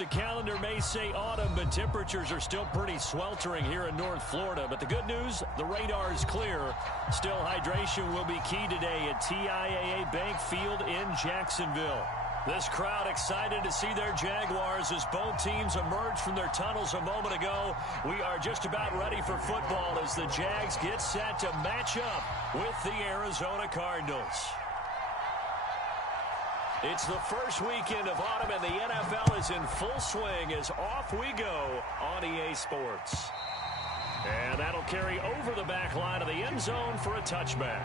The calendar may say autumn, but temperatures are still pretty sweltering here in North Florida. But the good news, the radar is clear. Still, hydration will be key today at TIAA Bank Field in Jacksonville. This crowd excited to see their Jaguars as both teams emerge from their tunnels a moment ago. We are just about ready for football as the Jags get set to match up with the Arizona Cardinals. It's the first weekend of autumn, and the NFL is in full swing as off we go on EA Sports. And that'll carry over the back line of the end zone for a touchback.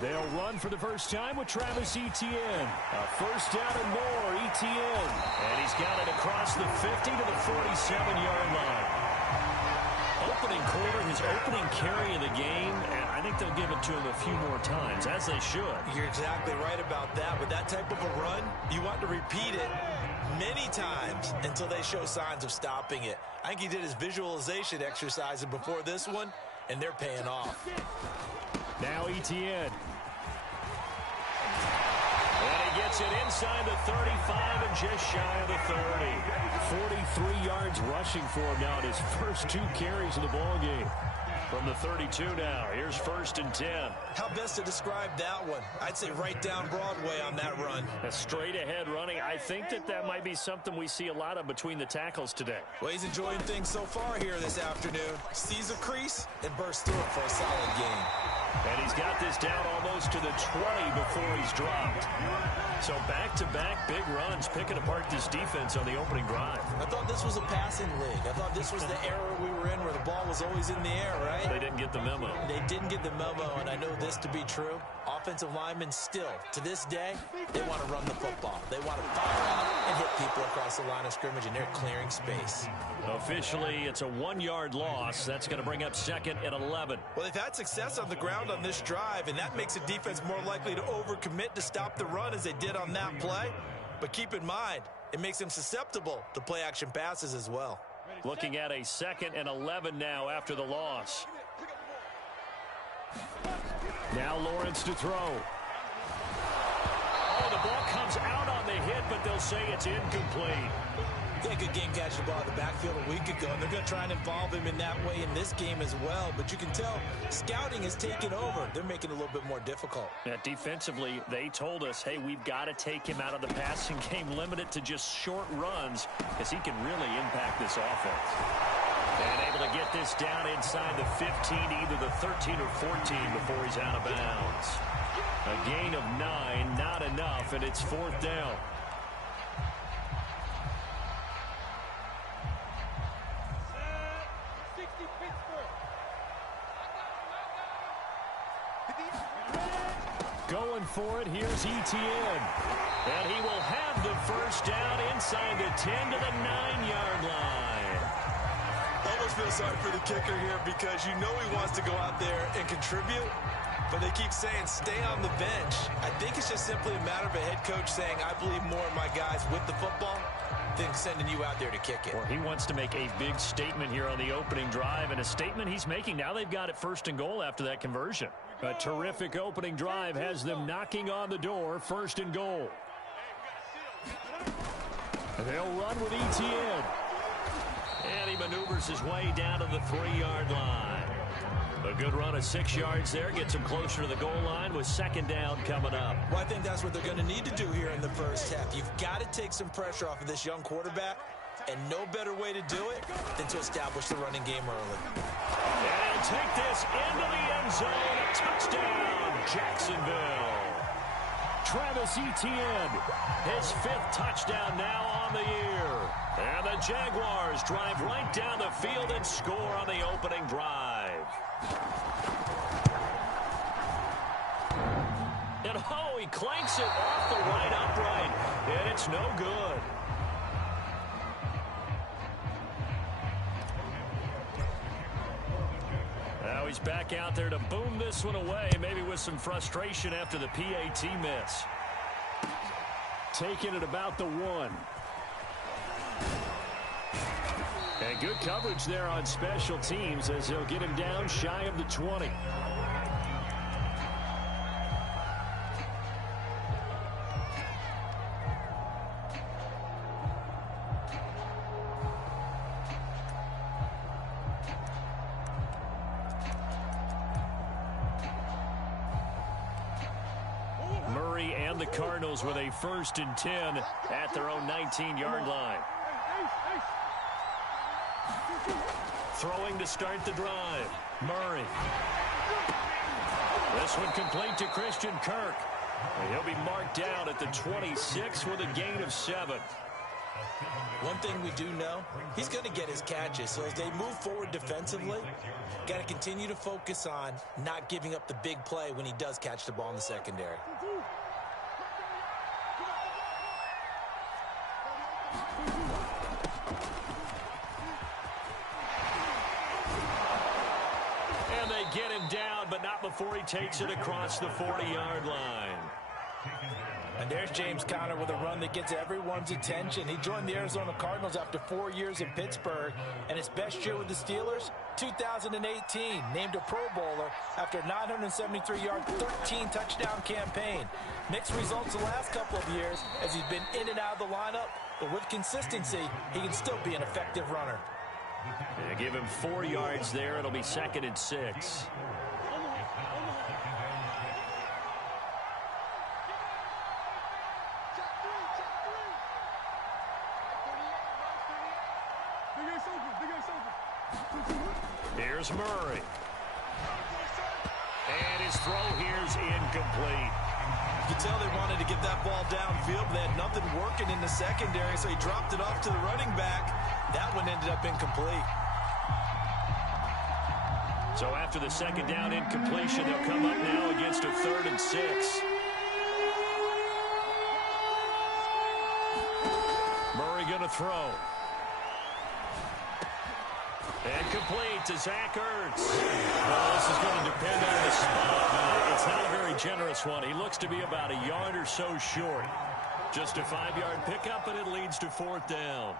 They'll run for the first time with Travis Etienne. A first down and more, Etienne. And he's got it across the 50 to the 47-yard line. Opening quarter, his opening carry of the game, and I think they'll give it to him a few more times, as they should. You're exactly right about that. With that type of a run, you want to repeat it many times until they show signs of stopping it. I think he did his visualization exercise before this one, and they're paying off. Now Etienne. And he gets it inside the 35 and just shy of the 30. 43 yards rushing for him now in his first 2 carries of the ballgame. From the 32 now, here's 1st and 10. How best to describe that one? I'd say right down Broadway on that run. A straight ahead running. I think that might be something we see a lot of between the tackles today. Well, he's enjoying things so far here this afternoon. Sees a crease and bursts through it for a solid gain. And he's got this down almost to the 20 before he's dropped. So back-to-back big runs, picking apart this defense on the opening drive. I thought this was a passing league. I thought this was the era we were in where the ball was always in the air, right? They didn't get the memo. They didn't get the memo, and I know this to be true. Offensive linemen still, to this day, they want to run the football. They want to fire out and hit people across the line of scrimmage, and they're clearing space. Officially, it's a 1-yard loss. That's going to bring up 2nd and 11. Well, they've had success on the ground on this drive, and that makes the defense more likely to overcommit to stop the run as they did on that play. But keep in mind, it makes them susceptible to play-action passes as well. Looking at a 2nd and 11 now after the loss. Now Lawrence to throw. Oh, the ball comes out on the hit, but they'll say it's incomplete. Yeah, good game catching the ball in the backfield a week ago, and they're going to try and involve him in that way in this game as well. But you can tell scouting has taken over. They're making it a little bit more difficult. Yeah, defensively, they told us, hey, we've got to take him out of the passing game, limit it to just short runs, because he can really impact this offense. And able to get this down inside the 15, either the 13 or 14 before he's out of bounds. A gain of 9, not enough, and it's 4th down. Going for it, here's Etienne. And he will have the first down inside the 10 to the 9-yard line. Almost feel sorry for the kicker here because you know he wants to go out there and contribute, but they keep saying stay on the bench. I think it's just simply a matter of a head coach saying I believe more in my guys with the football than sending you out there to kick it. Or he wants to make a big statement here on the opening drive, and a statement he's making. Now they've got it 1st and goal after that conversion. A terrific opening drive has them knocking on the door, 1st and goal. They'll run with Etienne. And he maneuvers his way down to the 3-yard line. A good run of 6 yards there gets him closer to the goal line with 2nd down coming up. Well, I think that's what they're going to need to do here in the first half. You've got to take some pressure off of this young quarterback, and no better way to do it than to establish the running game early. And he'll take this into the end zone. A touchdown, Jacksonville. Travis Etienne, his 5th touchdown now on the year. And the Jaguars drive right down the field and score on the opening drive. And oh, he clanks it off the right upright, and it's no good. he's back out there to boom this one away, maybe with some frustration after the PAT miss. Taking it about the 1. And good coverage there on special teams as they'll get him down shy of the 20. Murray and the Cardinals with a 1st and 10 at their own 19-yard line. Throwing to start the drive. Murray. This one complete to Christian Kirk. He'll be marked down at the 26 with a gain of 7. One thing we do know, he's going to get his catches. So as they move forward defensively, got to continue to focus on not giving up the big play when he does catch the ball in the secondary. And they get him down, but not before he takes it across the 40-yard line. And there's James Conner with a run that gets everyone's attention. He joined the Arizona Cardinals after 4 years in Pittsburgh, and his best year with the Steelers, 2018, named a Pro Bowler after a 973-yard, 13-touchdown campaign. Mixed results the last couple of years as he's been in and out of the lineup, but with consistency, he can still be an effective runner. Yeah, give him 4 yards there. It'll be 2nd and 6. Here's Murray. And his throw here's incomplete. You can tell they wanted to get that ball downfield, but they had nothing working in the secondary, so he dropped it off to the running back. That one ended up incomplete. So after the 2nd down incompletion, they'll come up now against a 3rd and 6. Murray going to throw. And complete to Zach Ertz. Well, this is going to depend on the spot. It's not a very generous one. He looks to be about a yard or so short. Just a 5-yard pickup, and it leads to 4th down.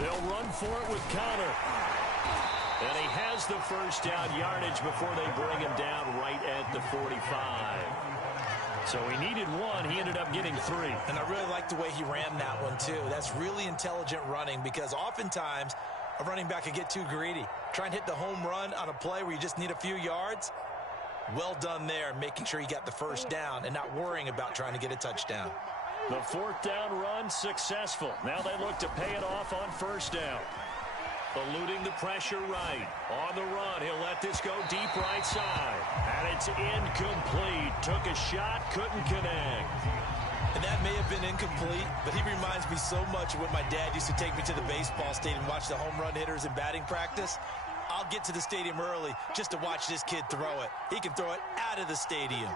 They'll run for it with Conner. And he has the 1st down yardage before they bring him down right at the 45. So he needed 1. He ended up getting 3. And I really like the way he ran that one, too. That's really intelligent running because oftentimes a running back can get too greedy. Try and hit the home run on a play where you just need a few yards. Well done there, making sure he got the 1st down and not worrying about trying to get a touchdown. The 4th down run successful. Now they look to pay it off on 1st down. Eluding the pressure right. On the run, he'll let this go deep right side. And it's incomplete. Took a shot, couldn't connect. And that may have been incomplete, but he reminds me so much of when my dad used to take me to the baseball stadium and watch the home run hitters in batting practice. I'll get to the stadium early just to watch this kid throw it. He can throw it out of the stadium.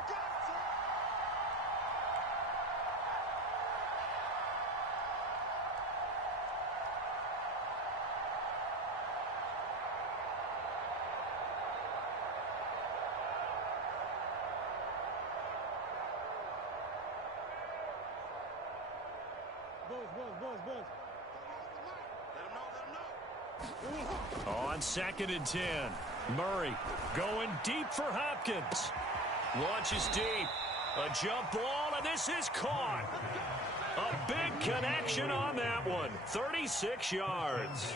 On 2nd and 10, Murray going deep for Hopkins. Launches deep. A jump ball, and this is caught. A connection on that one. 36 yards.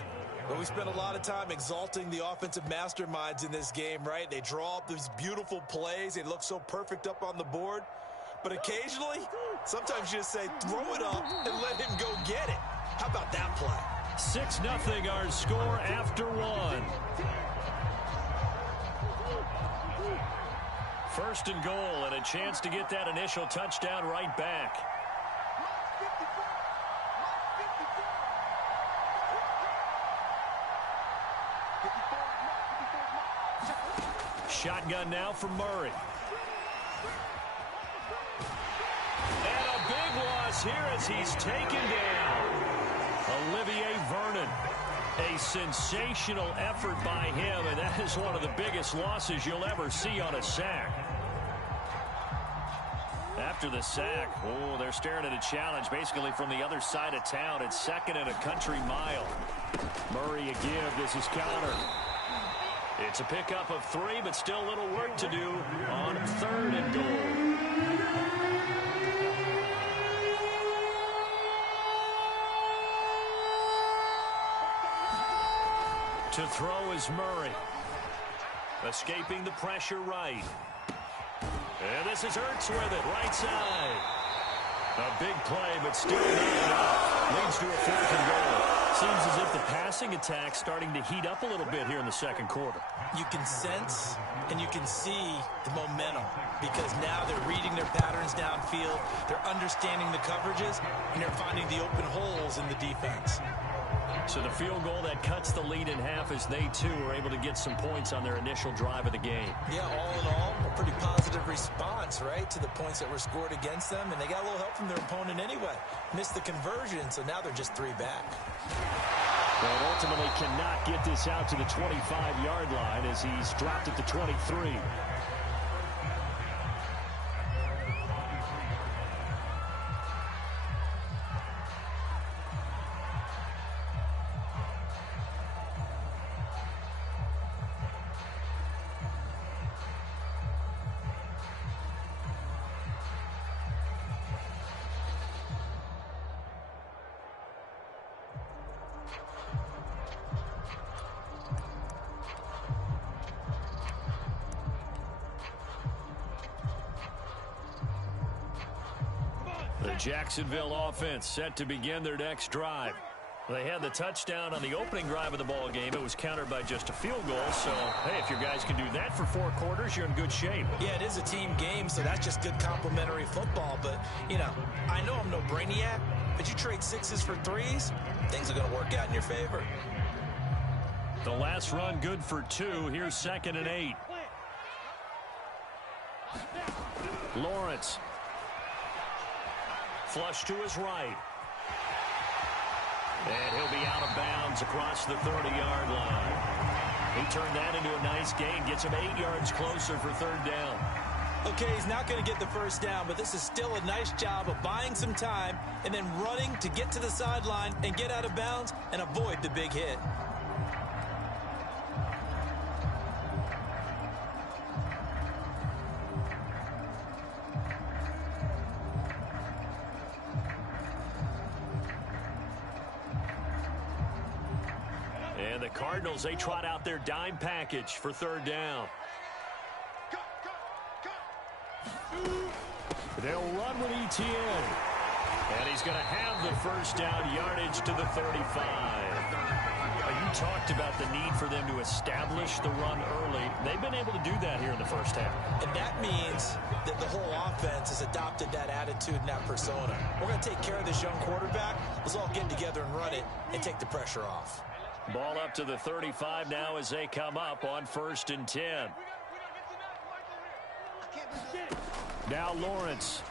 Well, we spent a lot of time exalting the offensive masterminds in this game, right? They draw up these beautiful plays. They look so perfect up on the board. But occasionally, sometimes you just say, throw it up and let him go get it. How about that play? 6-0 our score after one. First and goal, and a chance to get that initial touchdown right back. Shotgun now for Murray. And a big loss here as he's taken down. Olivier Vernon. A sensational effort by him, and that is one of the biggest losses you'll ever see on a sack. After the sack, oh, they're staring at a challenge basically from the other side of town. It's 2nd and a country mile. Murray a give. This is counter. It's a pickup of 3, but still a little work to do on 3rd and goal. To throw is Murray. Escaping the pressure right. And this is Ertz with it, right side. A big play, but still not enough. Leads to a 4th and goal. Seems as if the passing attack's starting to heat up a little bit here in the second quarter. You can sense and you can see the momentum because now they're reading their patterns downfield, they're understanding the coverages, and they're finding the open holes in the defense. So the field goal that cuts the lead in half as they, too, are able to get some points on their initial drive of the game. Yeah, all in all, a pretty positive response, right, to the points that were scored against them, and they got a little help from their opponent anyway. Missed the conversion, so now they're just 3 back. But ultimately cannot get this out to the 25-yard line as he's dropped at the 23. The Jacksonville offense set to begin their next drive. They had the touchdown on the opening drive of the ball game. It was countered by just a field goal. So, hey, if your guys can do that for 4 quarters, you're in good shape. Yeah, it is a team game, so that's just good complementary football. But, you know, I know I'm no brainiac, but you trade 6s for 3s, things are going to work out in your favor. The last run good for 2. Here's 2nd and 8. Lawrence. Flush to his right. And he'll be out of bounds across the 30-yard line. He turned that into a nice gain. Gets him 8 yards closer for 3rd down. Okay, he's not going to get the 1st down, but this is still a nice job of buying some time and then running to get to the sideline and get out of bounds and avoid the big hit. And the Cardinals, they trot out their dime package for 3rd down. They'll run with Etienne. And he's going to have the 1st down, yardage to the 35. You talked about the need for them to establish the run early. They've been able to do that here in the first half. And that means that the whole offense has adopted that attitude and that persona. We're going to take care of this young quarterback. Let's all get together and run it and take the pressure off. Ball up to the 35 now as they come up on 1st and 10. Now Lawrence.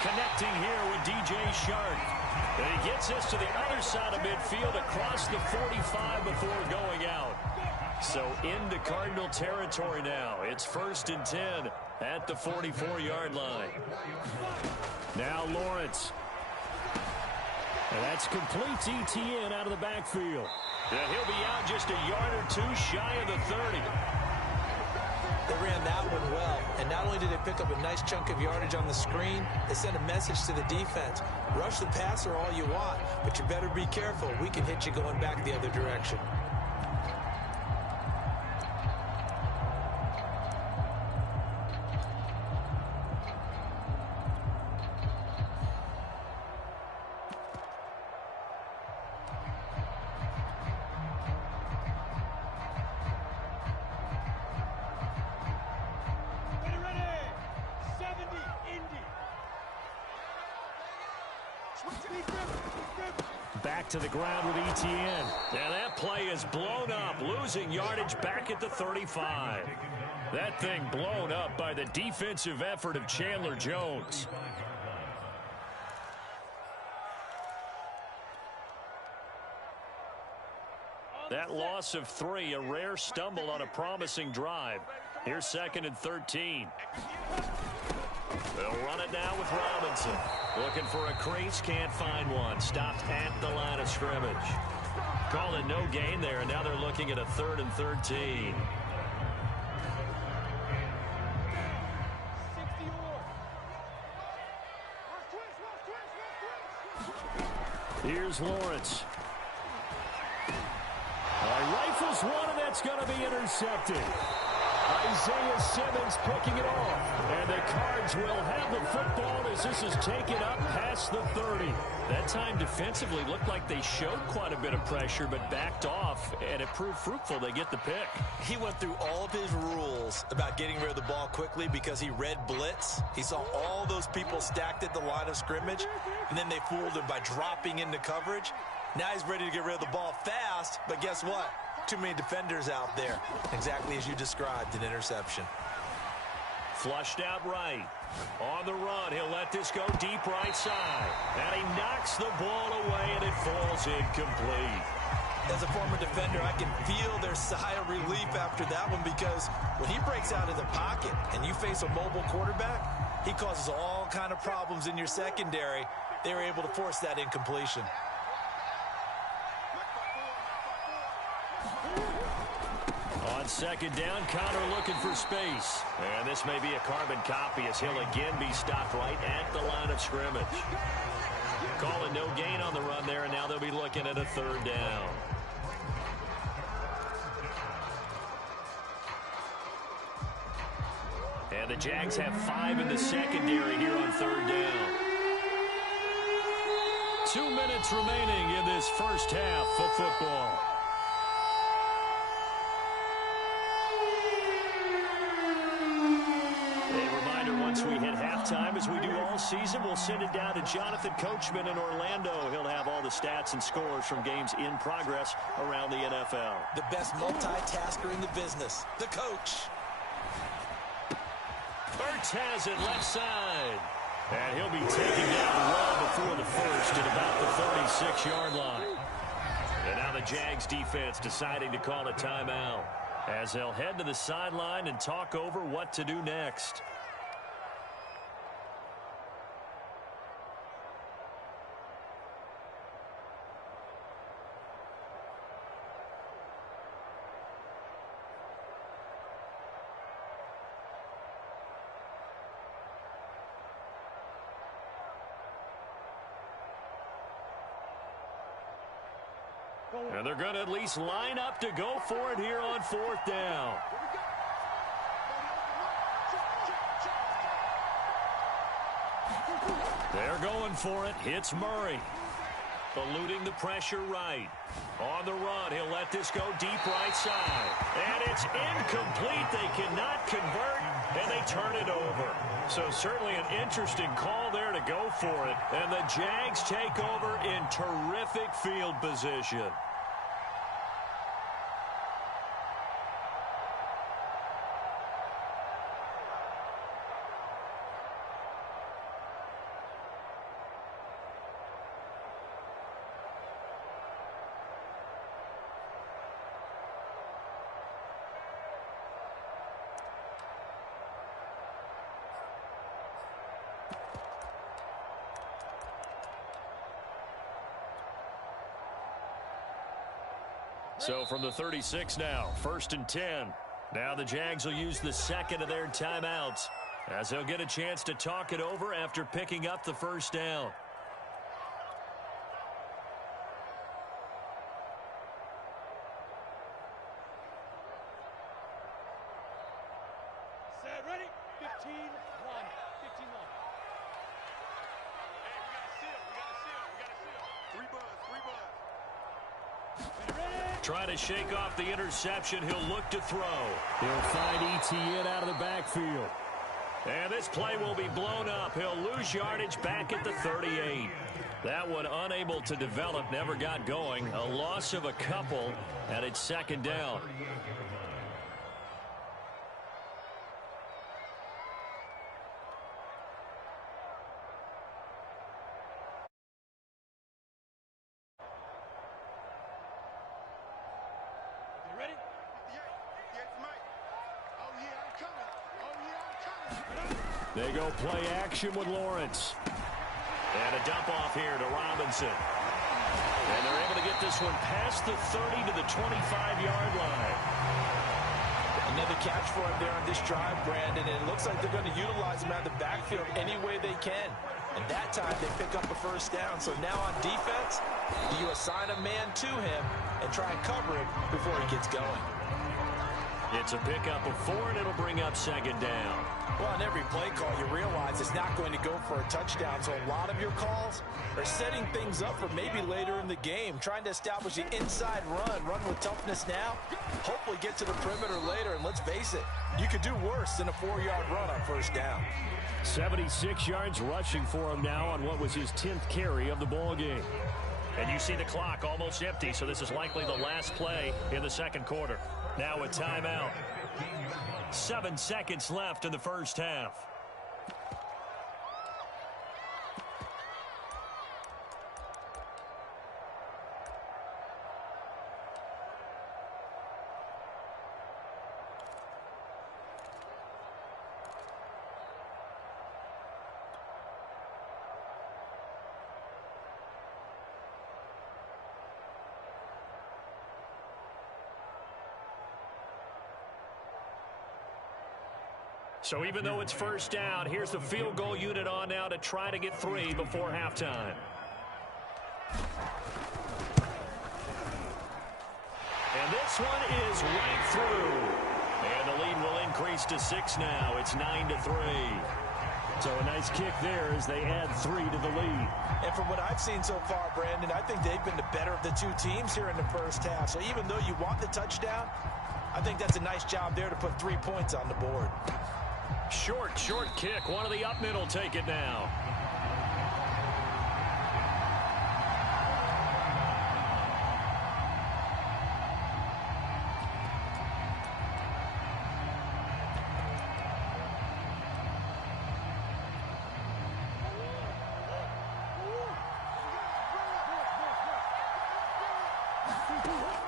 Connecting here with DJ Shark. And he gets this to the other side of midfield across the 45 before going out. So into Cardinal territory now. It's 1st and 10 at the 44-yard line. Now Lawrence. And that's complete Etienne out of the backfield. And he'll be out just a yard or 2 shy of the 30. They ran that one well, and not only did they pick up a nice chunk of yardage on the screen, they sent a message to the defense. Rush the passer all you want, but you better be careful. We can hit you going back the other direction. Back to the ground with Etienne. And that play is blown up, losing yardage back at the 35. That thing blown up by the defensive effort of Chandler Jones. That loss of 3, a rare stumble on a promising drive. Here's 2nd and 13. They'll run it now with Robinson. Looking for a crease, can't find one. Stopped at the line of scrimmage. Call it no gain there, and now they're looking at a 3rd and 13. Here's Lawrence. Rifles one, and that's going to be intercepted. Isaiah Simmons picking it off. And the Cards will have the football as this is taken up past the 30. That time defensively looked like they showed quite a bit of pressure but backed off, and it proved fruitful. They get the pick. He went through all of his rules about getting rid of the ball quickly because he read blitz. He saw all those people stacked at the line of scrimmage, and then they fooled him by dropping into coverage. Now he's ready to get rid of the ball fast, but guess what? Too many defenders out there. Exactly as you described, an interception. Flushed out right. On the run, he'll let this go deep right side. And he knocks the ball away, and it falls incomplete. As a former defender, I can feel their sigh of relief after that one, because when he breaks out of the pocket and you face a mobile quarterback, he causes all kind of problems in your secondary. They were able to force that incompletion. On 2nd down, Connor looking for space. And this may be a carbon copy as he'll again be stopped right at the line of scrimmage. Call it no gain on the run there, and now they'll be looking at a 3rd down. And the Jags have 5 in the secondary here on 3rd down. 2 minutes remaining in this first half of football. Once we hit halftime, as we do all season, we'll send it down to Jonathan Coachman in Orlando. He'll have all the stats and scores from games in progress around the NFL. The best multitasker in the business, the coach. Ertz has it left side. And he'll be taken down well before the first at about the 36-yard line. And now the Jags defense deciding to call a timeout as they'll head to the sideline and talk over what to do next. And they're going to at least line up to go for it here on 4th down. They're going for it. Hits Murray. Eluding the pressure right. On the run, he'll let this go deep right side. And it's incomplete. They cannot convert, and they turn it over. So certainly an interesting call there to go for it. And the Jags take over in terrific field position. So from the 36 now, 1st and 10. Now the Jags will use the second of their timeouts as they'll get a chance to talk it over after picking up the first down. Set, ready? 15-1. 15-1. Hey, we got to seal. We got to seal. We got to seal. Three buzz. Trying to shake off the interception. He'll look to throw. He'll find ETN out of the backfield. And this play will be blown up. He'll lose yardage back at the 38. That one unable to develop, never got going. A loss of a couple, and it's second down. They go play action with Lawrence. And a dump off here to Robinson. And they're able to get this one past the 30 to the 25-yard line. Another catch for him there on this drive, Brandon. And it looks like they're going to utilize him out of the backfield any way they can. And that time they pick up a first down. So now on defense, do you assign a man to him and try and cover him before he gets going? It's a pickup of 4, and it'll bring up second down. Well, on every play call, you realize it's not going to go for a touchdown. So a lot of your calls are setting things up for maybe later in the game, trying to establish the inside run with toughness now, hopefully get to the perimeter later. And let's face it, you could do worse than a 4-yard run on first down. 76 yards rushing for him now on what was his 10th carry of the ball game. And you see the clock almost empty, so this is likely the last play in the second quarter. Now a timeout. 7 seconds left in the first half. So even though it's first down, here's the field goal unit on now to try to get 3 before halftime. And this one is right through. And the lead will increase to 6 now. It's 9-3. So a nice kick there as they add 3 to the lead. And from what I've seen so far, Brandon, I think they've been the better of the two teams here in the first half. So even though you want the touchdown, I think that's a nice job there to put 3 points on the board. Short kick. One of the up mid will take it now.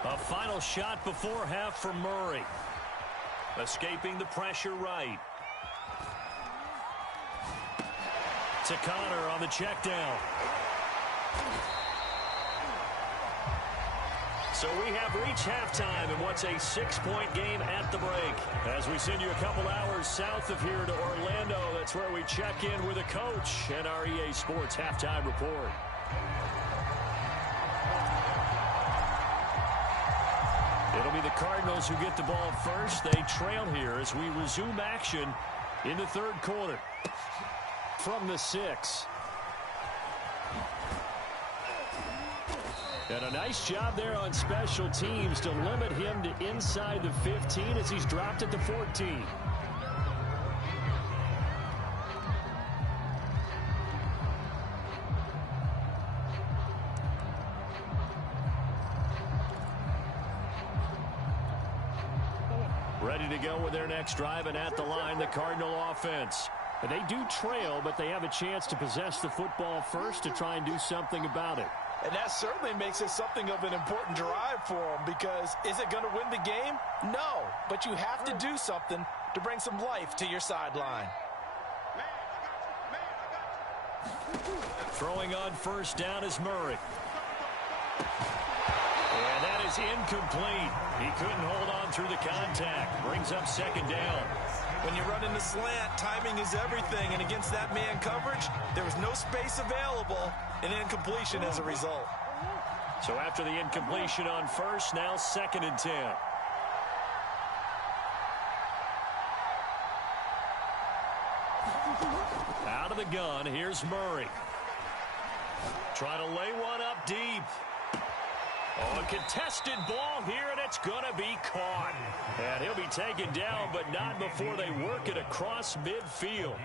A final shot before half for Murray. Escaping the pressure right. To Connor on the check down. So we have reached halftime in what's a 6-point game at the break. As we send you a couple hours south of here to Orlando, that's where we check in with the coach and our EA Sports halftime report. It'll be the Cardinals who get the ball first. They trail here as we resume action in the third quarter. From the 6. And a nice job there on special teams to limit him to inside the 15 as he's dropped at the 14. Ready to go with their next drive, and at the line, the Cardinal offense. And they do trail, but they have a chance to possess the football first to try and do something about it. And that certainly makes it something of an important drive for them, because is it going to win the game? No, but you have to do something to bring some life to your sideline. Throwing on first down is Murray. And that is is incomplete. He couldn't hold on through the contact. Brings up second down. When you run in the slant, timing is everything, and against that man coverage, there was no space available, and incompletion as a result. So after the incompletion on first, now 2nd and 10. Out of the gun, here's Murray. Trying to lay one up deep. Oh, a contested ball here, and it's going to be caught. And he'll be taken down, but not before they work it across midfield.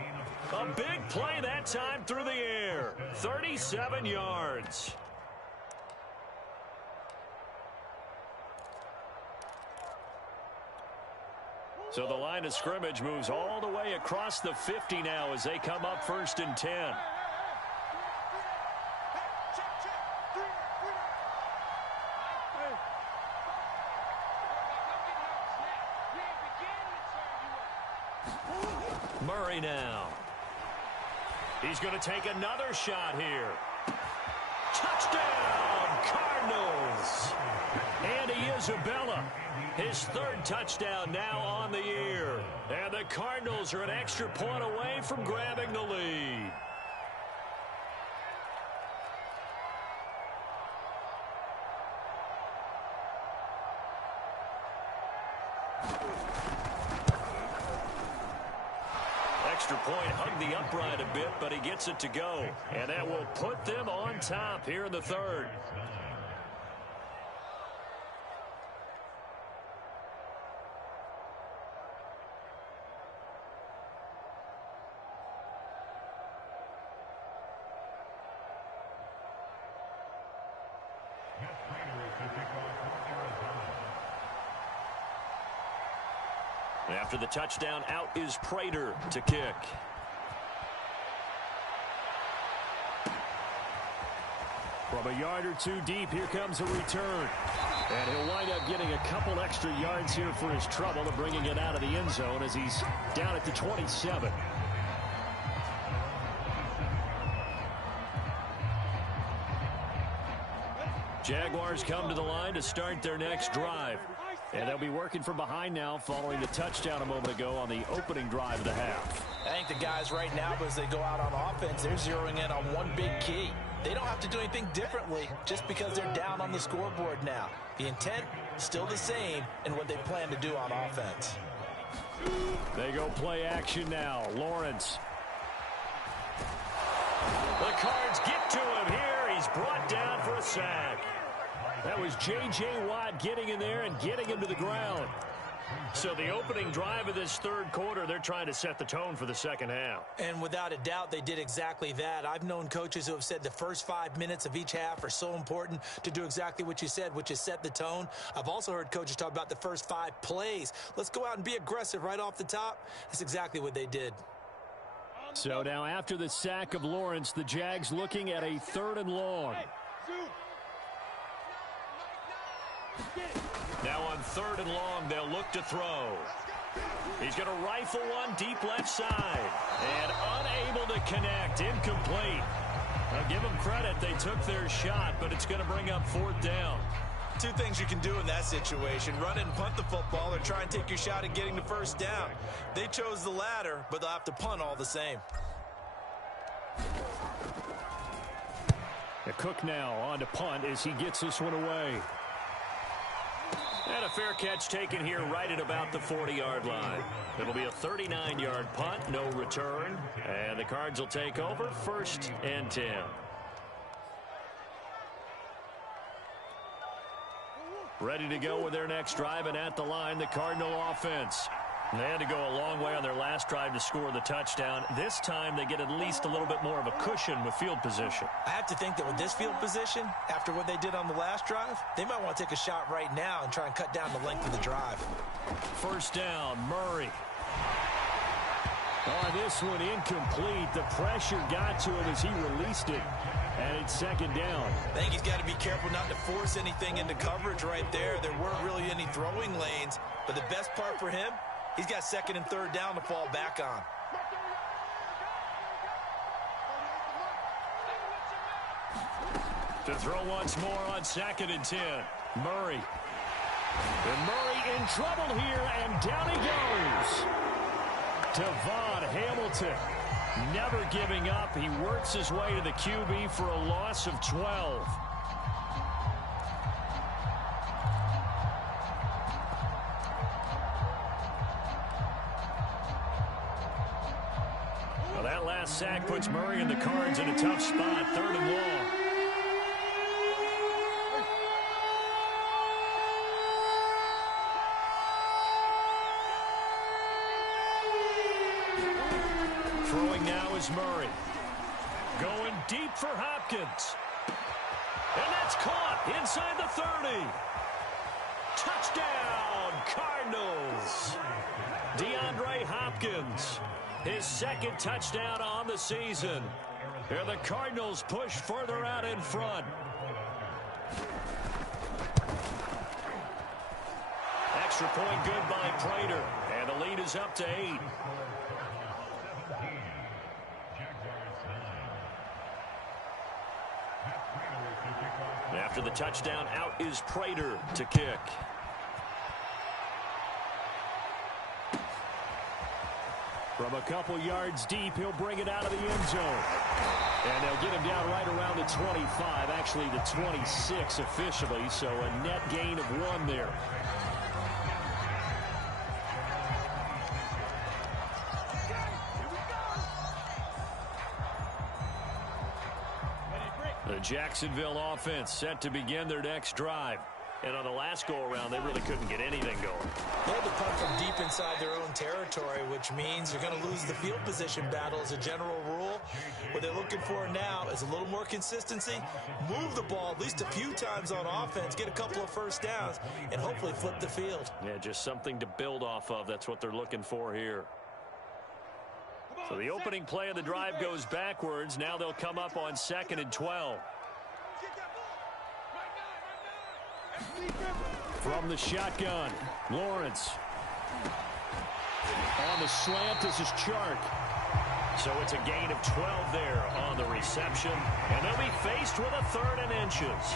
A big play that time through the air. 37 yards. So the line of scrimmage moves all the way across the 50 now as they come up 1st and 10. Murray now. He's going to take another shot here. Touchdown, Cardinals. Andy Isabella, his 3rd touchdown now on the year. And the Cardinals are an extra point away from grabbing the lead. Extra point hugged the upright a bit, but he gets it to go. And that will put them on top here in the 3rd. After the touchdown, out is Prater to kick. From a yard or two deep, here comes a return. And he'll wind up getting a couple extra yards here for his trouble and bringing it out of the end zone as he's down at the 27. Jaguars come to the line to start their next drive. And they'll be working from behind now following the touchdown a moment ago on the opening drive of the half. I think the guys right now, as they go out on offense, they're zeroing in on one big key. They don't have to do anything differently just because they're down on the scoreboard now. The intent still the same in what they plan to do on offense. They go play action now. Lawrence. The Cards get to him here. He's brought down for a sack. That was J.J. Watt getting in there and getting him to the ground. So the opening drive of this 3rd quarter, they're trying to set the tone for the 2nd half. And without a doubt, they did exactly that. I've known coaches who have said the first 5 minutes of each half are so important to do exactly what you said, which is set the tone. I've also heard coaches talk about the first 5 plays. Let's go out and be aggressive right off the top. That's exactly what they did. So now after the sack of Lawrence, the Jags looking at a 3rd and long. Now on 3rd and long, they'll look to throw. He's going to rifle one deep left side. And unable to connect. Incomplete. Now give them credit. They took their shot, but it's going to bring up 4th down. 2 things you can do in that situation. Run it and punt the football or try and take your shot at getting the 1st down. They chose the latter, but they'll have to punt all the same. The Cook now on to punt as he gets this one away. And a fair catch taken here right at about the 40-yard line. It'll be a 39-yard punt, no return. And the Cards will take over 1st and 10. Ready to go with their next drive, and at the line, the Cardinal offense. They had to go a long way on their last drive to score the touchdown. This time, they get at least a little bit more of a cushion with field position. I have to think that with this field position, after what they did on the last drive, they might want to take a shot right now and try and cut down the length of the drive. 1st down, Murray. On this one, incomplete. The pressure got to him as he released it. And it's 2nd down. I think he's got to be careful not to force anything into coverage right there. There weren't really any throwing lanes. But the best part for him, he's got 2nd and 3rd down to fall back on. To throw once more on 2nd and 10. Murray. And Murray in trouble here, and down he goes. Devon Hamilton never giving up. He works his way to the QB for a loss of 12. Well, that last sack puts Murray and the Cards in a tough spot, 3rd and long. Throwing now is Murray. Going deep for Hopkins. And that's caught inside the 30. Touchdown, Cardinals. DeAndre Hopkins, his 2nd touchdown on the season. And the Cardinals push further out in front. Extra point good by Prater. And the lead is up to 8. After the touchdown, out is Prater to kick. From a couple yards deep, he'll bring it out of the end zone. And they'll get him down right around the 25, actually the 26 officially, so a net gain of 1 there. The Jacksonville offense set to begin their next drive. And on the last go-around, they really couldn't get anything going. They had to punt from deep inside their own territory, which means you're going to lose the field position battle as a general rule. What they're looking for now is a little more consistency, move the ball at least a few times on offense, get a couple of first downs, and hopefully flip the field. Yeah, just something to build off of. That's what they're looking for here. So the opening play of the drive goes backwards. Now they'll come up on 2nd and 12. From the shotgun, Lawrence. On the slant, this is Chark. So it's a gain of 12 there on the reception. And they'll be faced with a 3rd and inches.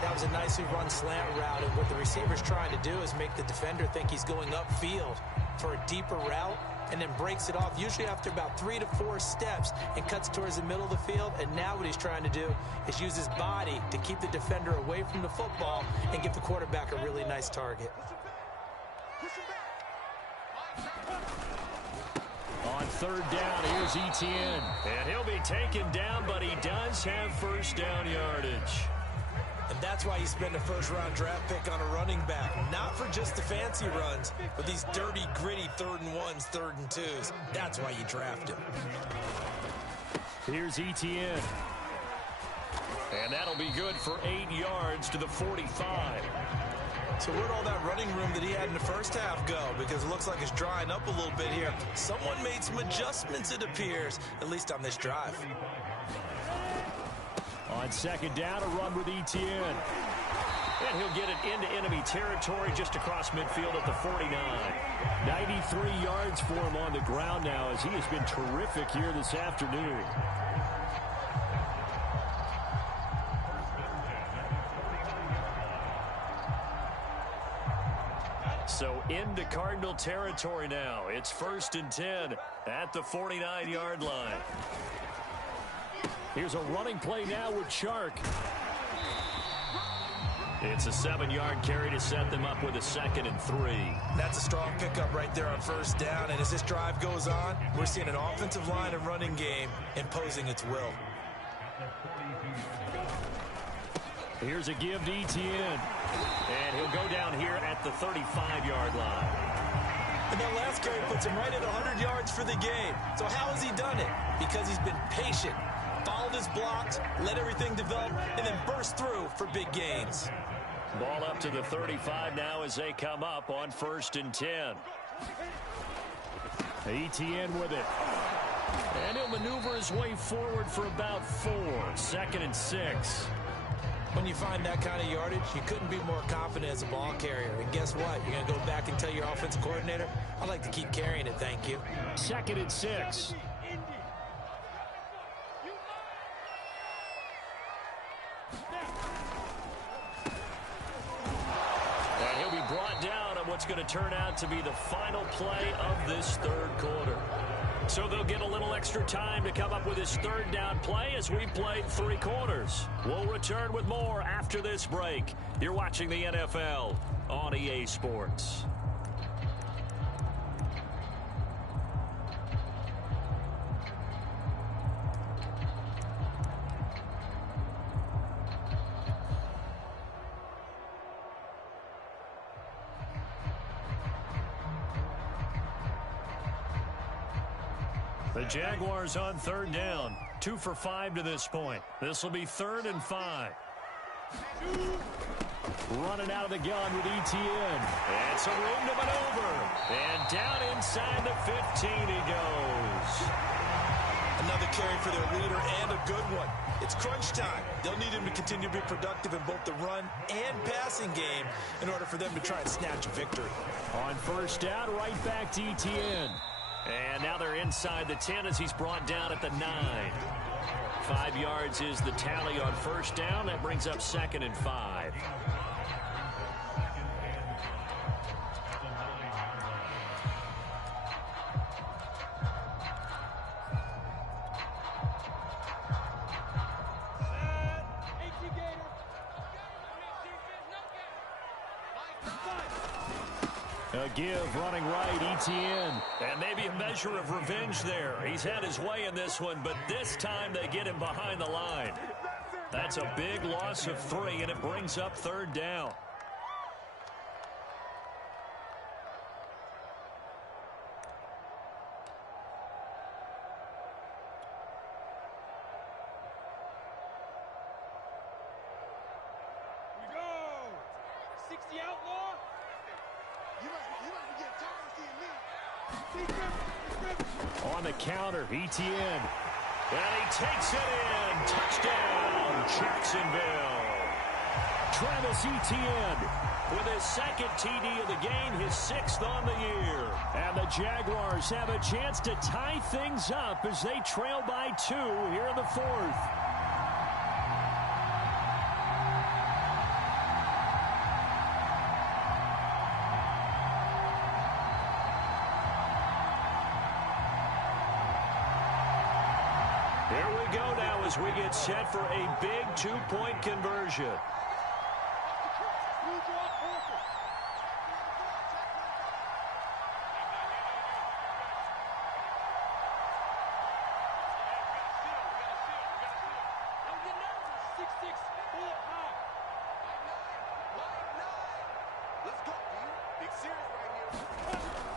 That was a nicely run slant route, and what the receiver's trying to do is make the defender think he's going upfield for a deeper route, and then breaks it off, usually after about 3 to 4 steps, and cuts towards the middle of the field. And now what he's trying to do is use his body to keep the defender away from the football and give the quarterback a really nice target. On 3rd down, here's Etienne. And he'll be taken down, but he does have first down yardage. And that's why you spend a first-round draft pick on a running back. Not for just the fancy runs, but these dirty, gritty 3rd and 1s, 3rd and 2s. That's why you draft him. Here's Etienne. And that'll be good for 8 yards to the 45. So where'd all that running room that he had in the first half go? Because it looks like it's drying up a little bit here. Someone made some adjustments, it appears, at least on this drive. On 2nd down, a run with Etienne. And he'll get it into enemy territory just across midfield at the 49. 93 yards for him on the ground now, as he has been terrific here this afternoon. So into Cardinal territory now. It's 1st and 10 at the 49-yard line. Here's a running play now with Chark. It's a 7-yard carry to set them up with a 2nd and 3. That's a strong pickup right there on first down. And as this drive goes on, we're seeing an offensive line and running game imposing its will. Here's a give to Etienne. And he'll go down here at the 35-yard line. And that last carry puts him right at 100 yards for the game. So how has he done it? Because he's been patient, followed his blocks, let everything develop, and then burst through for big gains. Ball up to the 35 now as they come up on 1st and 10. Etienne with it. And he'll maneuver his way forward for about 4. 2nd and 6. When you find that kind of yardage, you couldn't be more confident as a ball carrier. And guess what? You're going to go back and tell your offensive coordinator, I'd like to keep carrying it, thank you. 2nd and 6. brought down on what's going to turn out to be the final play of this third quarter. So they'll get a little extra time to come up with his third down play as we played 3 quarters. We'll return with more after this break. You're watching the NFL on EA Sports. The Jaguars on third down. 2 for 5 to this point. This will be 3rd and 5. Running out of the gun with Etienne. And some room to maneuver. And down inside the 15 he goes. Another carry for their leader and a good one. It's crunch time. They'll need him to continue to be productive in both the run and passing game in order for them to try and snatch a victory. On first down, right back to Etienne. And now they're inside the 10 as he's brought down at the 9. 5 yards is the tally on first down. That brings up 2nd and 5. A give running right, Etienne. And maybe a measure of revenge there. He's had his way in this one, but this time they get him behind the line. That's a big loss of 3, and it brings up 3rd down. We go. 60 outlaw. On the counter, Etienne. And he takes it in. Touchdown, Jacksonville. Travis Etienne with his 2nd TD of the game, his 6th on the year. And the Jaguars have a chance to tie things up as they trail by 2 here in the 4th. Here we go now as we get set for a big 2-point conversion.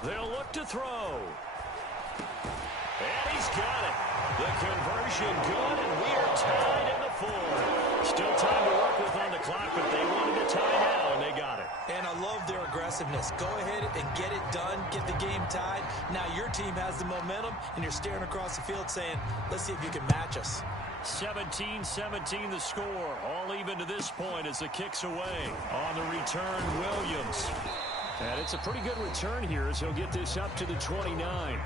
They'll look to throw. And he's got it. The conversion good, and we are tied in the 4th. Still time to work with on the clock, but they wanted to tie now, and they got it. And I love their aggressiveness. Go ahead and get it done. Get the game tied. Now your team has the momentum, and you're staring across the field saying, let's see if you can match us. 17-17 the score. All even to this point as the kick's away. On the return, Williams. And it's a pretty good return here as he'll get this up to the 29.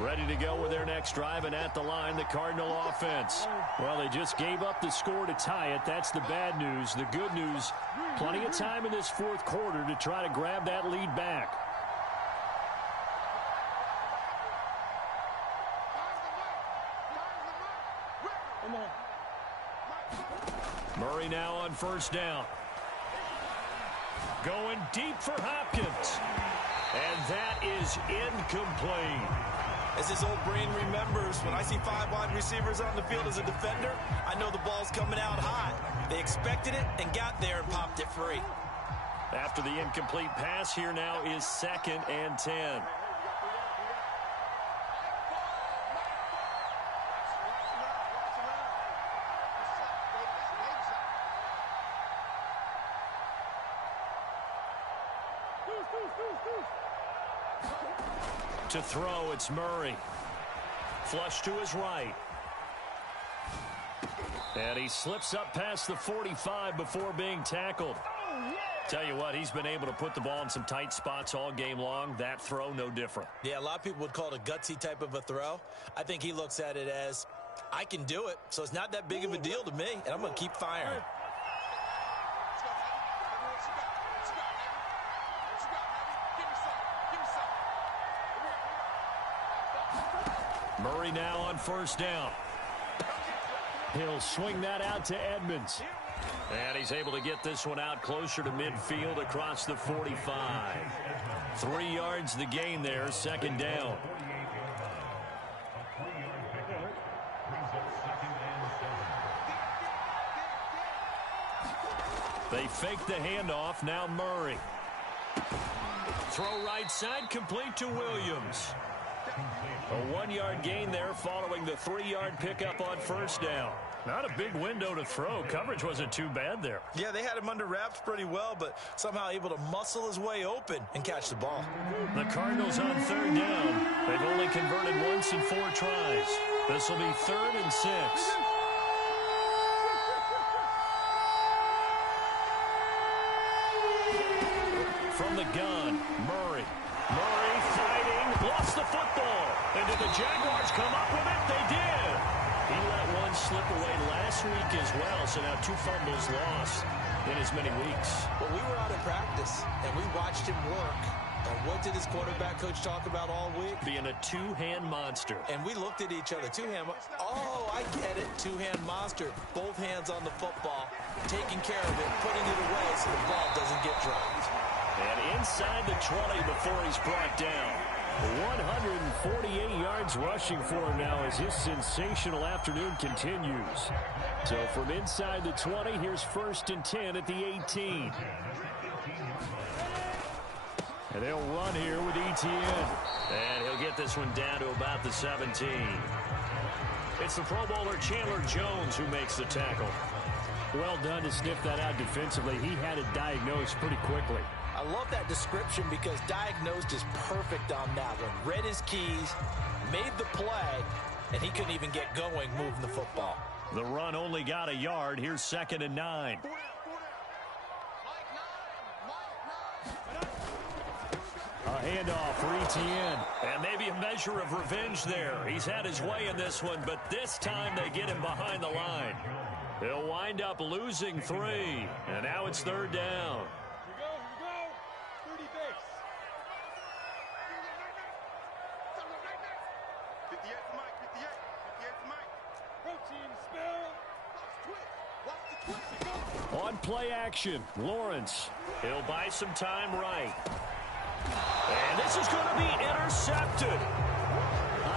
Ready to go with their next drive, and at the line, the Cardinal offense. Well, they just gave up the score to tie it. That's the bad news. The good news, plenty of time in this 4th quarter to try to grab that lead back. Murray now on first down. Going deep for Hopkins. And that is incomplete. As his old brain remembers, when I see 5 wide receivers on the field as a defender, I know the ball's coming out hot. They expected it and got there and popped it free. After the incomplete pass, here now is 2nd and 10. To throw, it's Murray. Flush to his right. And he slips up past the 45 before being tackled. Tell you what, he's been able to put the ball in some tight spots all game long. That throw, no different. Yeah, a lot of people would call it a gutsy type of a throw. I think he looks at it as, I can do it, so it's not that big of a deal to me, and I'm going to keep firing. Murray now on first down. He'll swing that out to Edmonds. And he's able to get this one out closer to midfield across the 45. 3 yards the gain there, second down. They fake the handoff, now Murray. Throw right side, complete to Williams. A 1-yard gain there following the 3-yard pickup on first down. Not a big window to throw. Coverage wasn't too bad there. Yeah, they had him under wraps pretty well, but somehow able to muscle his way open and catch the ball. The Cardinals on third down. They've only converted once in 4 tries. This will be 3rd and 6. From the gun, Murray. Murray fighting, lost the football. And did the Jaguars come up with it? They did. He let one slip away last week as well, so now 2 fumbles lost in as many weeks. Well, we were out of practice, and we watched him work. And what did his quarterback coach talk about all week? Being a 2-hand monster. And we looked at each other. 2-hand. Oh, I get it. 2-hand monster. Both hands on the football, taking care of it, putting it away so the ball doesn't get dropped. And inside the 20 before he's brought down. 148 yards rushing for him now as his sensational afternoon continues. So from inside the 20, here's 1st and 10 at the 18. And they'll run here with Etienne. And he'll get this one down to about the 17. It's the Pro Bowler Chandler Jones who makes the tackle. Well done to sniff that out defensively. He had it diagnosed pretty quickly. I love that description because diagnosed is perfect on that one. Read his keys, made the play, and he couldn't even get going moving the football. The run only got a yard. Here's 2nd and 9. A handoff for Etienne. And maybe a measure of revenge there. He's had his way in this one, but this time they get him behind the line. He'll wind up losing 3. And now it's 3rd down. On play action, Lawrence. He'll buy some time right. And this is going to be intercepted.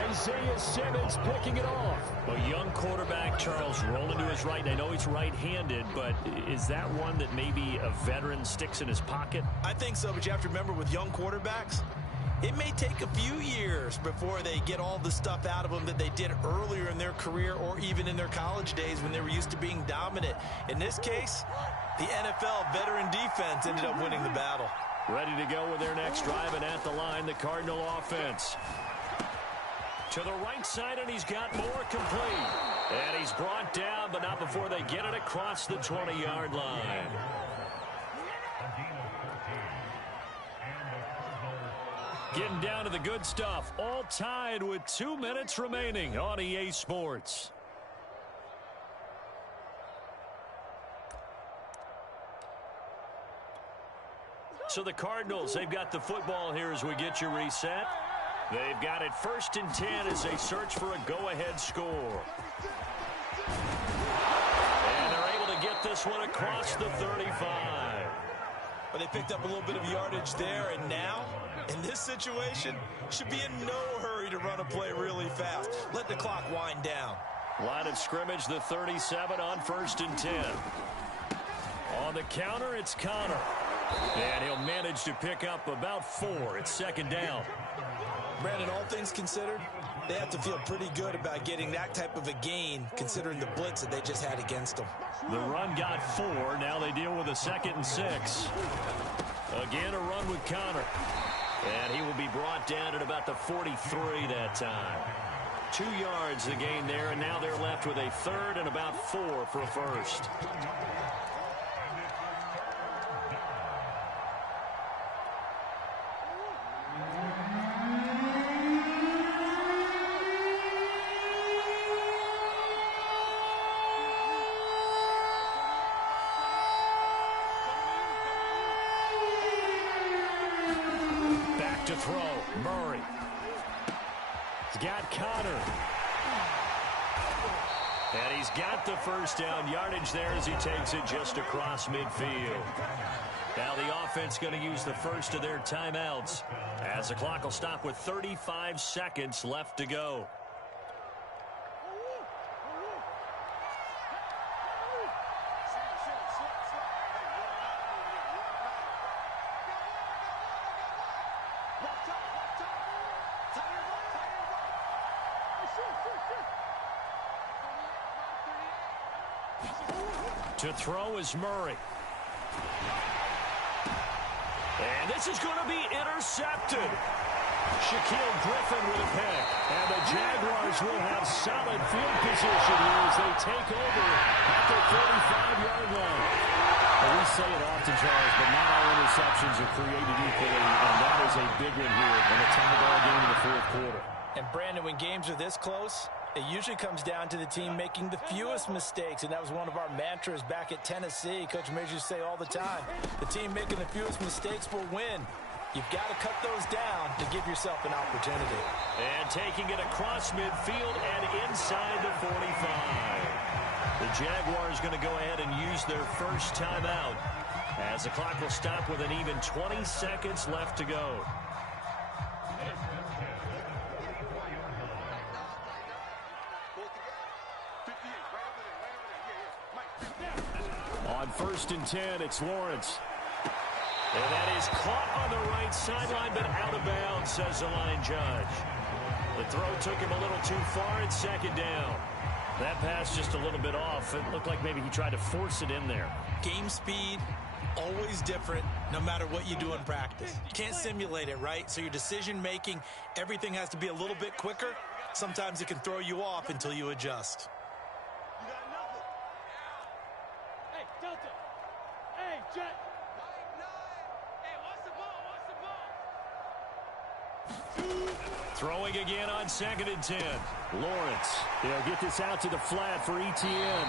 Isaiah Simmons picking it off. A young quarterback, Charles, rolling to his right. I know he's right-handed, but is that one that maybe a veteran sticks in his pocket? I think so, but you have to remember with young quarterbacks, it may take a few years before they get all the stuff out of them that they did earlier in their career or even in their college days when they were used to being dominant. In this case, the NFL veteran defense ended up winning the battle. Ready to go with their next drive, and at the line, the Cardinal offense. To the right side, and he's got more complete. And he's brought down, but not before they get it across the 20-yard line. Getting down to the good stuff. All tied with 2 minutes remaining on EA Sports. So the Cardinals, they've got the football here as we get you reset. They've got it 1st and 10 as they search for a go-ahead score. And they're able to get this one across the 35. But they picked up a little bit of yardage there, and now, in this situation, should be in no hurry to run a play really fast. Let the clock wind down. Line of scrimmage, the 37 on 1st and 10. On the counter, it's Connor. And he'll manage to pick up about 4. It's 2nd down. Brandon, all things considered, they have to feel pretty good about getting that type of a gain, considering the blitz that they just had against them. The run got 4. Now they deal with a 2nd and 6. Again, a run with Connor. And he will be brought down at about the 43 that time. 2 yards the gain there, and now they're left with a 3rd and about 4 for a 1st. throw, Murray. He's got Connor. And he's got the first down yardage there as he takes it just across midfield. Now the offense going to use the first of their timeouts as the clock will stop with 35 seconds left to go. To throw is Murray. And this is going to be intercepted. Shaquille Griffin with a pick. And the Jaguars will have solid field position here as they take over at the 45-yard line. Well, we say it often, Charles, but not all interceptions are created equally, and that is a big one here in a tie-ball game in the fourth quarter. And, Brandon, when games are this close, it usually comes down to the team making the fewest mistakes, and that was one of our mantras back at Tennessee. Coach Major used to say all the time, the team making the fewest mistakes will win. You've got to cut those down to give yourself an opportunity. And taking it across midfield and inside the 45. The Jaguars going to go ahead and use their first timeout as the clock will stop with an even 20 seconds left to go. On 1st and 10, it's Lawrence. And that is caught on the right sideline, but out of bounds, says the line judge. The throw took him a little too far at second down. That pass just a little bit off. It looked like maybe he tried to force it in there. Game speed, always different, no matter what you do in practice. You can't simulate it, right? So your decision-making, everything has to be a little bit quicker. Sometimes it can throw you off until you adjust. Hey, Delta. Hey, Jet. Hey, what's the ball? Throwing again on 2nd and 10. Lawrence, they'll get this out to the flat for ETN.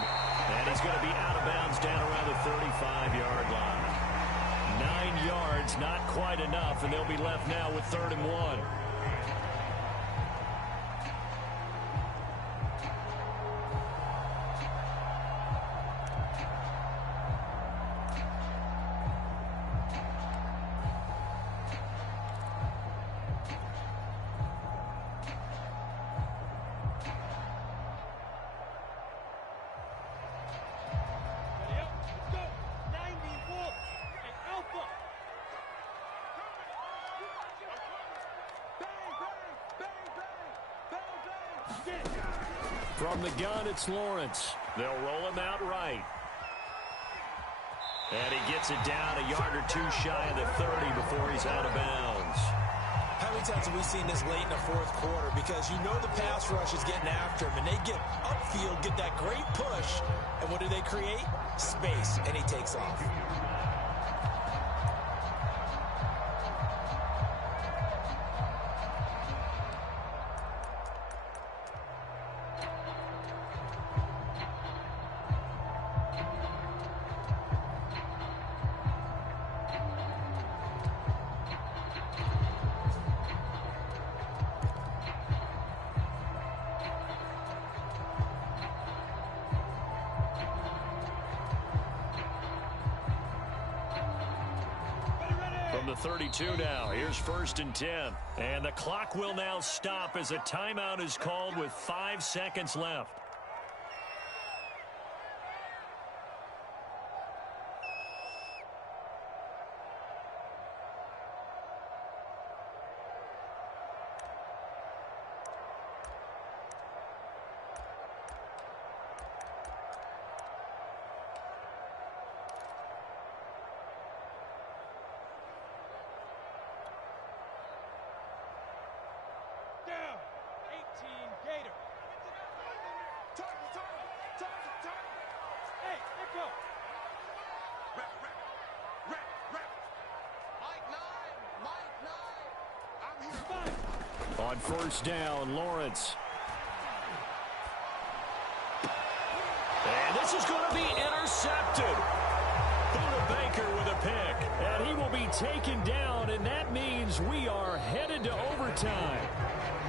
And he's going to be out of bounds down around the 35-yard line. 9 yards, not quite enough, and they'll be left now with 3rd and 1. From the gun, it's Lawrence. They'll roll him out right. And he gets it down a yard or two shy of the 30 before he's out of bounds. How many times have we seen this late in the fourth quarter? Because you know the pass rush is getting after him, and they get upfield, get that great push, and what do they create? Space, and he takes off. From the 32 now, here's 1st and 10. And the clock will now stop as a timeout is called with 5 seconds left. On 1st down, Lawrence. And this is going to be intercepted. Buda Baker with a pick. And he will be taken down, and that means we are headed to overtime.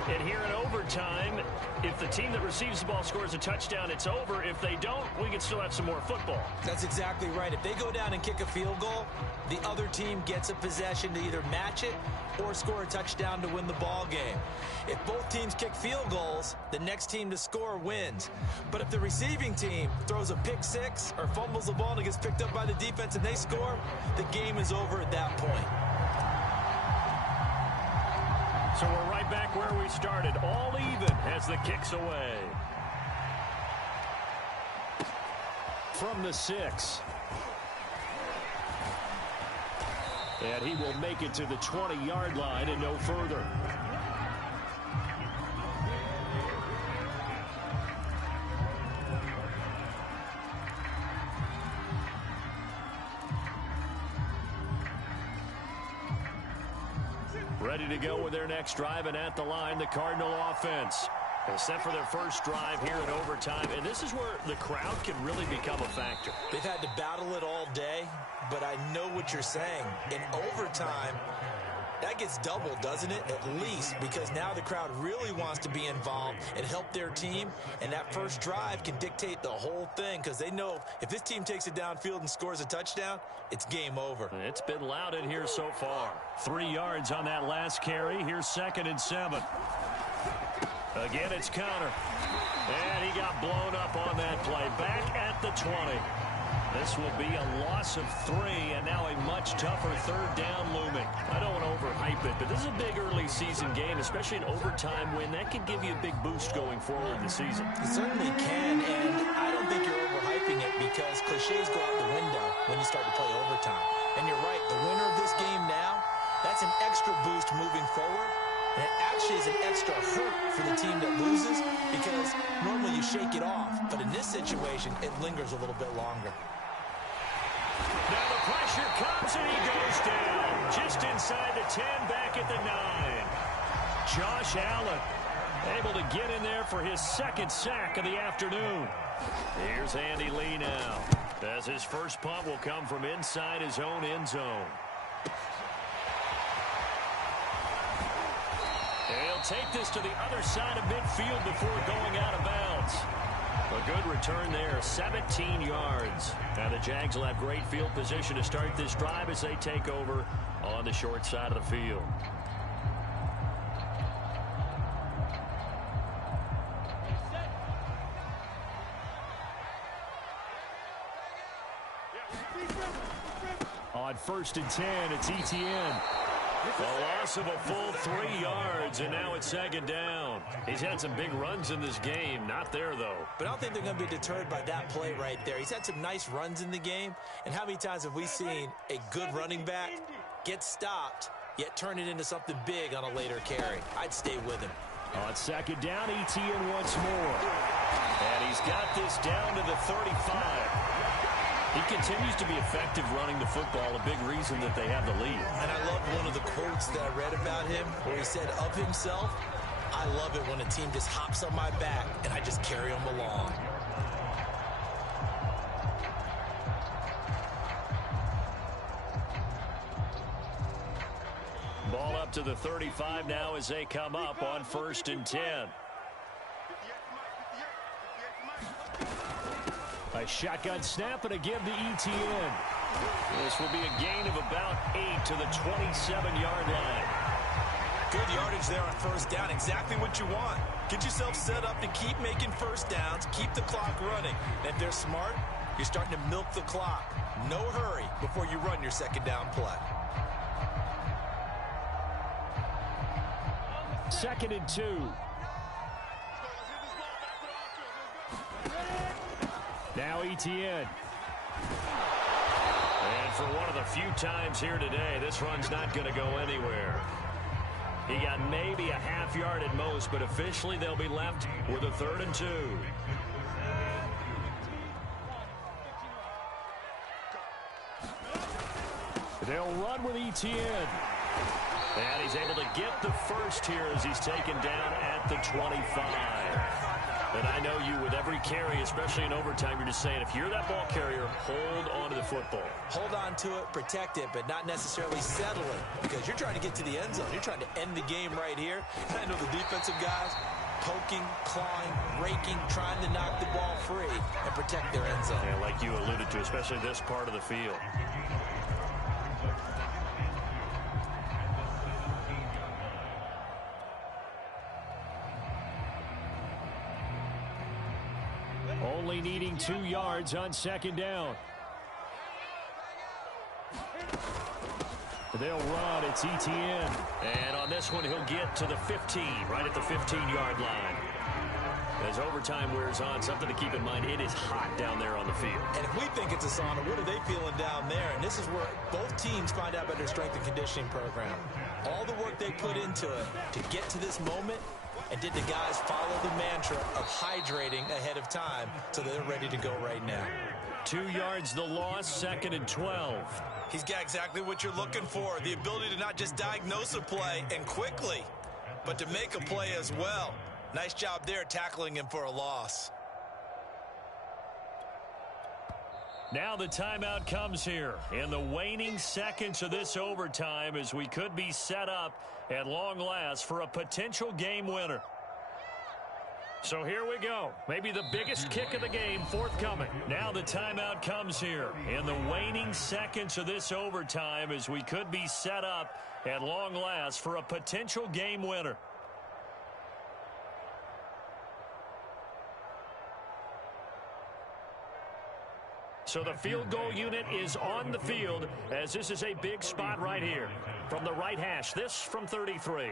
And here in overtime, if the team that receives the ball scores a touchdown, it's over. If they don't, we can still have some more football. That's exactly right. If they go down and kick a field goal, the other team gets a possession to either match it or score a touchdown to win the ball game. If both teams kick field goals, the next team to score wins. But if the receiving team throws a pick six or fumbles the ball and it gets picked up by the defense and they score, the game is over at that point. So we're right back where we started, all even as the kick's away. From the 6. And he will make it to the 20-yard line and no further. Ready to go with their next drive, and at the line, the Cardinal offense. They're set for their first drive here in overtime, and this is where the crowd can really become a factor. They've had to battle it all day, but I know what you're saying. In overtime, that gets doubled, doesn't it? At least, because now the crowd really wants to be involved and help their team, and that first drive can dictate the whole thing because they know if this team takes it downfield and scores a touchdown, it's game over. It's been loud in here so far. 3 yards on that last carry. Here's 2nd and 7. Again, it's Connor. And he got blown up on that play. Back at the 20. This will be a loss of 3, and now a much tougher 3rd down looming. I don't want to overhype it, but this is a big early season game, especially an overtime win. That could give you a big boost going forward this season. It certainly can, and I don't think you're overhyping it because cliches go out the window when you start to play overtime. And you're right, the winner of this game now, that's an extra boost moving forward. And it actually is an extra hurt for the team that loses because normally you shake it off. But in this situation, it lingers a little bit longer. Now the pressure comes and he goes down. Just inside the 10, back at the 9. Josh Allen able to get in there for his 2nd sack of the afternoon. Here's Andy Lee now, as his first punt will come from inside his own end zone. He'll take this to the other side of midfield before going out of bounds. A good return there, 17 yards. Now the Jags will have great field position to start this drive as they take over on the short side of the field. On 1st and 10, it's Etienne. A loss of a full 3 yards, and now it's 2nd down. He's had some big runs in this game. Not there, though. But I don't think they're going to be deterred by that play right there. He's had some nice runs in the game. And how many times have we seen a good running back get stopped, yet turn it into something big on a later carry? I'd stay with him. On 2nd down, Etienne once more. And he's got this down to the 35. He continues to be effective running the football, a big reason that they have the lead. And I love one of the quotes that I read about him where he said of himself, I love it when a team just hops on my back and I just carry them along. Ball up to the 35 now as they come up on 1st and 10. A shotgun snap and a give to Etienne. This will be a gain of about 8 to the 27-yard line. Good yardage there on 1st down. Exactly what you want. Get yourself set up to keep making 1st downs, keep the clock running. And if they're smart, you're starting to milk the clock. No hurry before you run your 2nd down play. 2nd and 2. Now Etienne. And for one of the few times here today, this run's not going to go anywhere. He got maybe a half yard at most, but officially they'll be left with a 3rd and 2. They'll run with Etienne. And he's able to get the first here as he's taken down at the 25. And I know you with every carry, especially in overtime, you're just saying if you're that ball carrier, hold on to the football. Hold on to it, protect it, but not necessarily settle it because you're trying to get to the end zone. You're trying to end the game right here. And I know the defensive guys poking, clawing, raking, trying to knock the ball free and protect their end zone. Yeah, like you alluded to, especially this part of the field. Only needing 2 yards on second down. They'll run. It's ETN. And on this one, he'll get to the 15, right at the 15-yard line. As overtime wears on, something to keep in mind, it is hot down there on the field. And if we think it's a sauna, what are they feeling down there? And this is where both teams find out about their strength and conditioning program. All the work they put into it to get to this moment, and did the guys follow the mantra of hydrating ahead of time so they're ready to go right now? 2 yards the loss, 2nd and 12. He's got exactly what you're looking for, the ability to not just diagnose a play and quickly, but to make a play as well. Nice job there tackling him for a loss. Now the timeout comes here in the waning seconds of this overtime as we could be set up at long last for a potential game winner. So here we go. Maybe the biggest kick of the game forthcoming. Now the timeout comes here in the waning seconds of this overtime as we could be set up at long last for a potential game winner. So the field goal unit is on the field as this is a big spot right here. From the right hash, this from 33.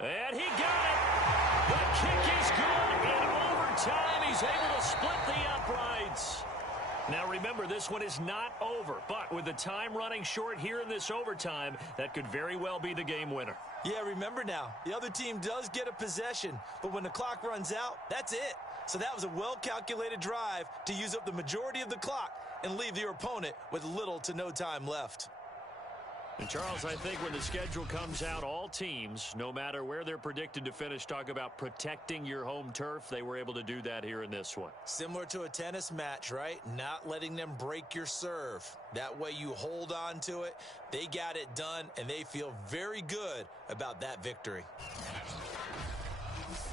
And he got it. The kick is good in overtime. He's able to split the uprights. Now remember, this one is not over, but with the time running short here in this overtime, that could very well be the game winner. Yeah, remember now, the other team does get a possession, but when the clock runs out, that's it. So that was a well-calculated drive to use up the majority of the clock and leave your opponent with little to no time left. And Charles, I think when the schedule comes out, all teams, no matter where they're predicted to finish, talk about protecting your home turf. They were able to do that here in this one. Similar to a tennis match, right? Not letting them break your serve. That way you hold on to it. They got it done, and they feel very good about that victory.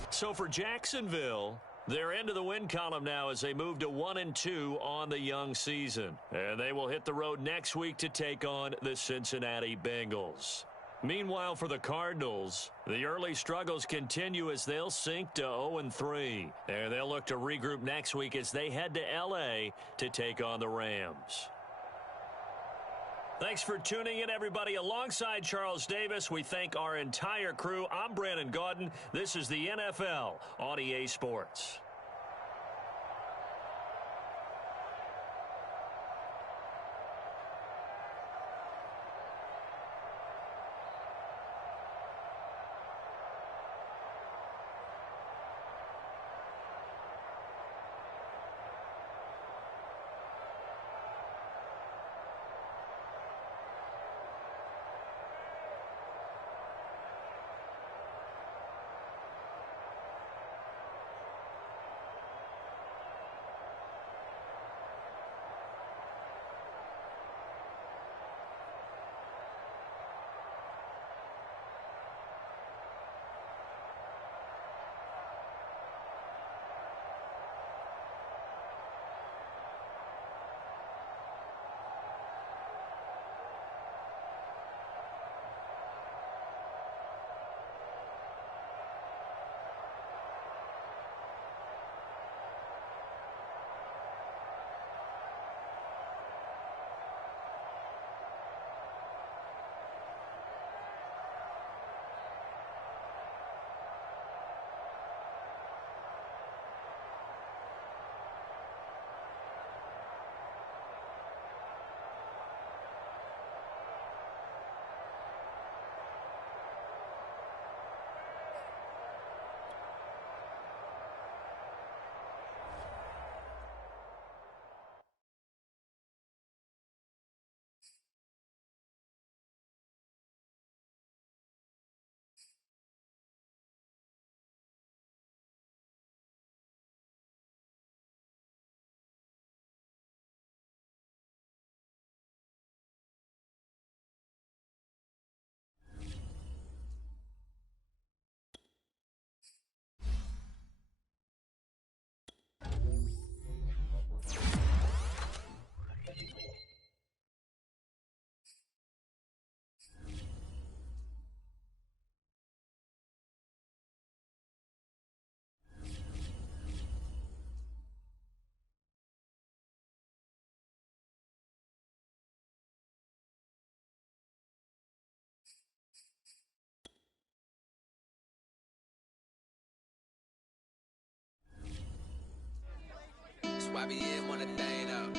So for Jacksonville, they're into the win column now as they move to 1-2 on the young season. And they will hit the road next week to take on the Cincinnati Bengals. Meanwhile, for the Cardinals, the early struggles continue as they'll sink to 0-3. And they'll look to regroup next week as they head to L.A. to take on the Rams. Thanks for tuning in, everybody. Alongside Charles Davis, we thank our entire crew. I'm Brandon Gaudin. This is the NFL on EA Sports. YBN want a thing up.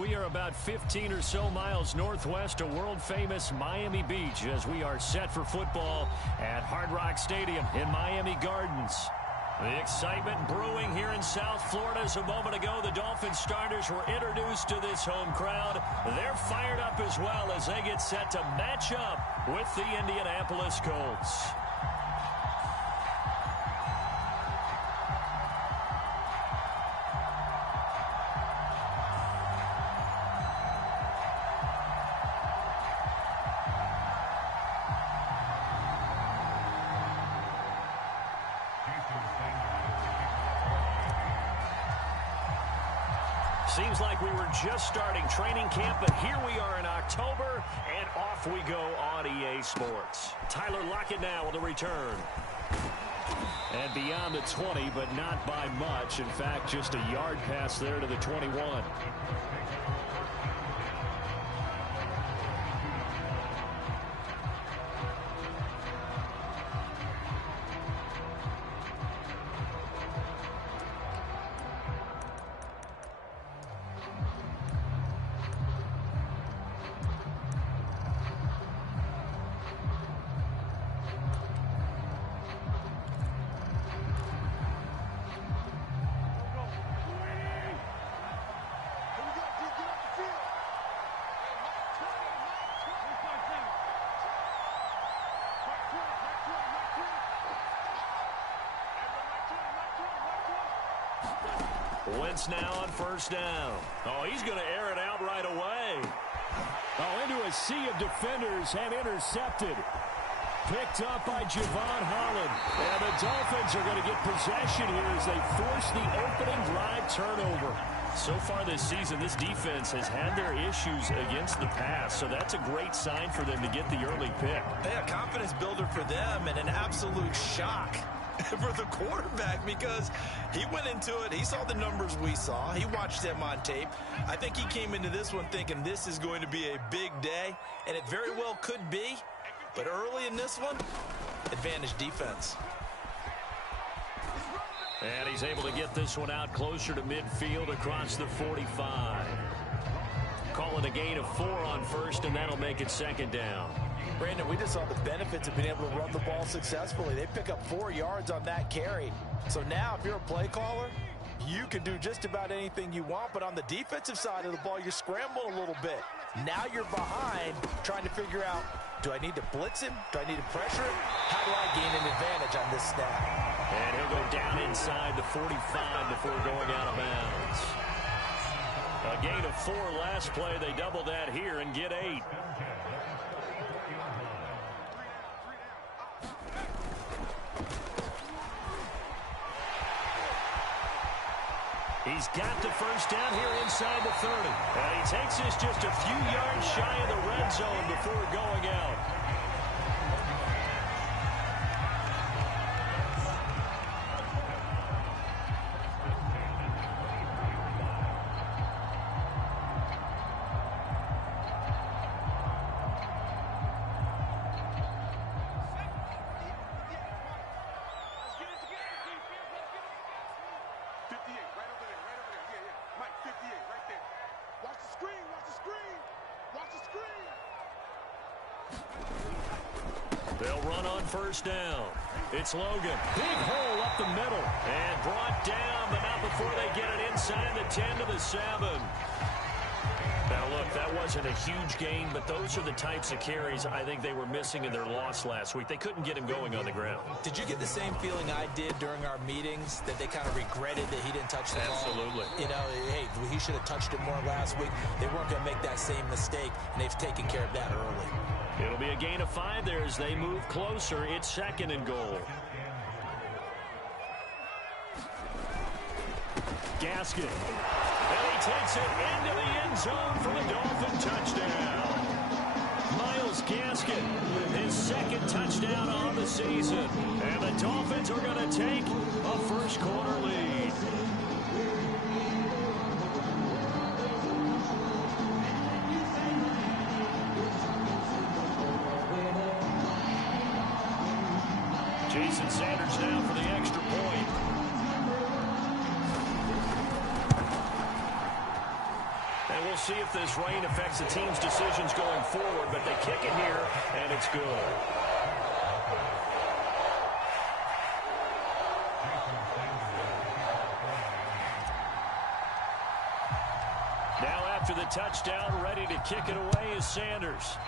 We are about 15 or so miles northwest of world-famous Miami Beach as we are set for football at Hard Rock Stadium in Miami Gardens. The excitement brewing here in South Florida as a moment ago. The Dolphins starters were introduced to this home crowd. They're fired up as well as they get set to match up with the Indianapolis Colts. Seems like we were just starting training camp, but here we are in October, and off we go on EA Sports. Tyler Lockett now on the return. And beyond the 20, but not by much. In fact, just a yard pass there to the 21. Wentz now on first down. Oh, he's going to air it out right away. Oh, into a sea of defenders and intercepted. Picked up by Javon Holland. And the Dolphins are going to get possession here as they force the opening drive turnover. So far this season, this defense has had their issues against the pass, so that's a great sign for them to get the early pick. Yeah, confidence builder for them and an absolute shock for the quarterback because he went into it. He saw the numbers we saw. He watched them on tape. I think he came into this one thinking this is going to be a big day, and it very well could be. But early in this one, advantage defense. And he's able to get this one out closer to midfield across the 45. Call it a gain of 4 on first, and that'll make it second down. Brandon, we just saw the benefits of being able to run the ball successfully. They pick up 4 yards on that carry. So now if you're a play caller, you can do just about anything you want. But on the defensive side of the ball, you're scrambling a little bit. Now you're behind trying to figure out, do I need to blitz him? Do I need to pressure him? How do I gain an advantage on this snap? And he'll go down inside the 45 before going out of bounds. A gain of 4 last play. They double that here and get 8. He's got the first down here inside the 30. And he takes this just a few yards shy of the red zone before going out. They'll run on first down. It's Logan. Big hole up the middle. And brought down, but not before they get it inside the 10 to the 7. Now, look, that wasn't a huge gain, but those are the types of carries I think they were missing in their loss last week. They couldn't get him going on the ground. Did you get the same feeling I did during our meetings, that they kind of regretted that he didn't touch the ball? Absolutely. You know, hey, he should have touched it more last week. They weren't going to make that same mistake, and they've taken care of that early. It'll be a gain of 5 there as they move closer. It's second and goal. Gaskin. And he takes it into the end zone for the Dolphin touchdown. Myles Gaskin, his second touchdown on the season. And the Dolphins are going to take a first quarter lead. Jason Sanders now for the extra point. And we'll see if this rain affects the team's decisions going forward, but they kick it here, and it's good. Now after the touchdown, ready to kick it away is Sanders.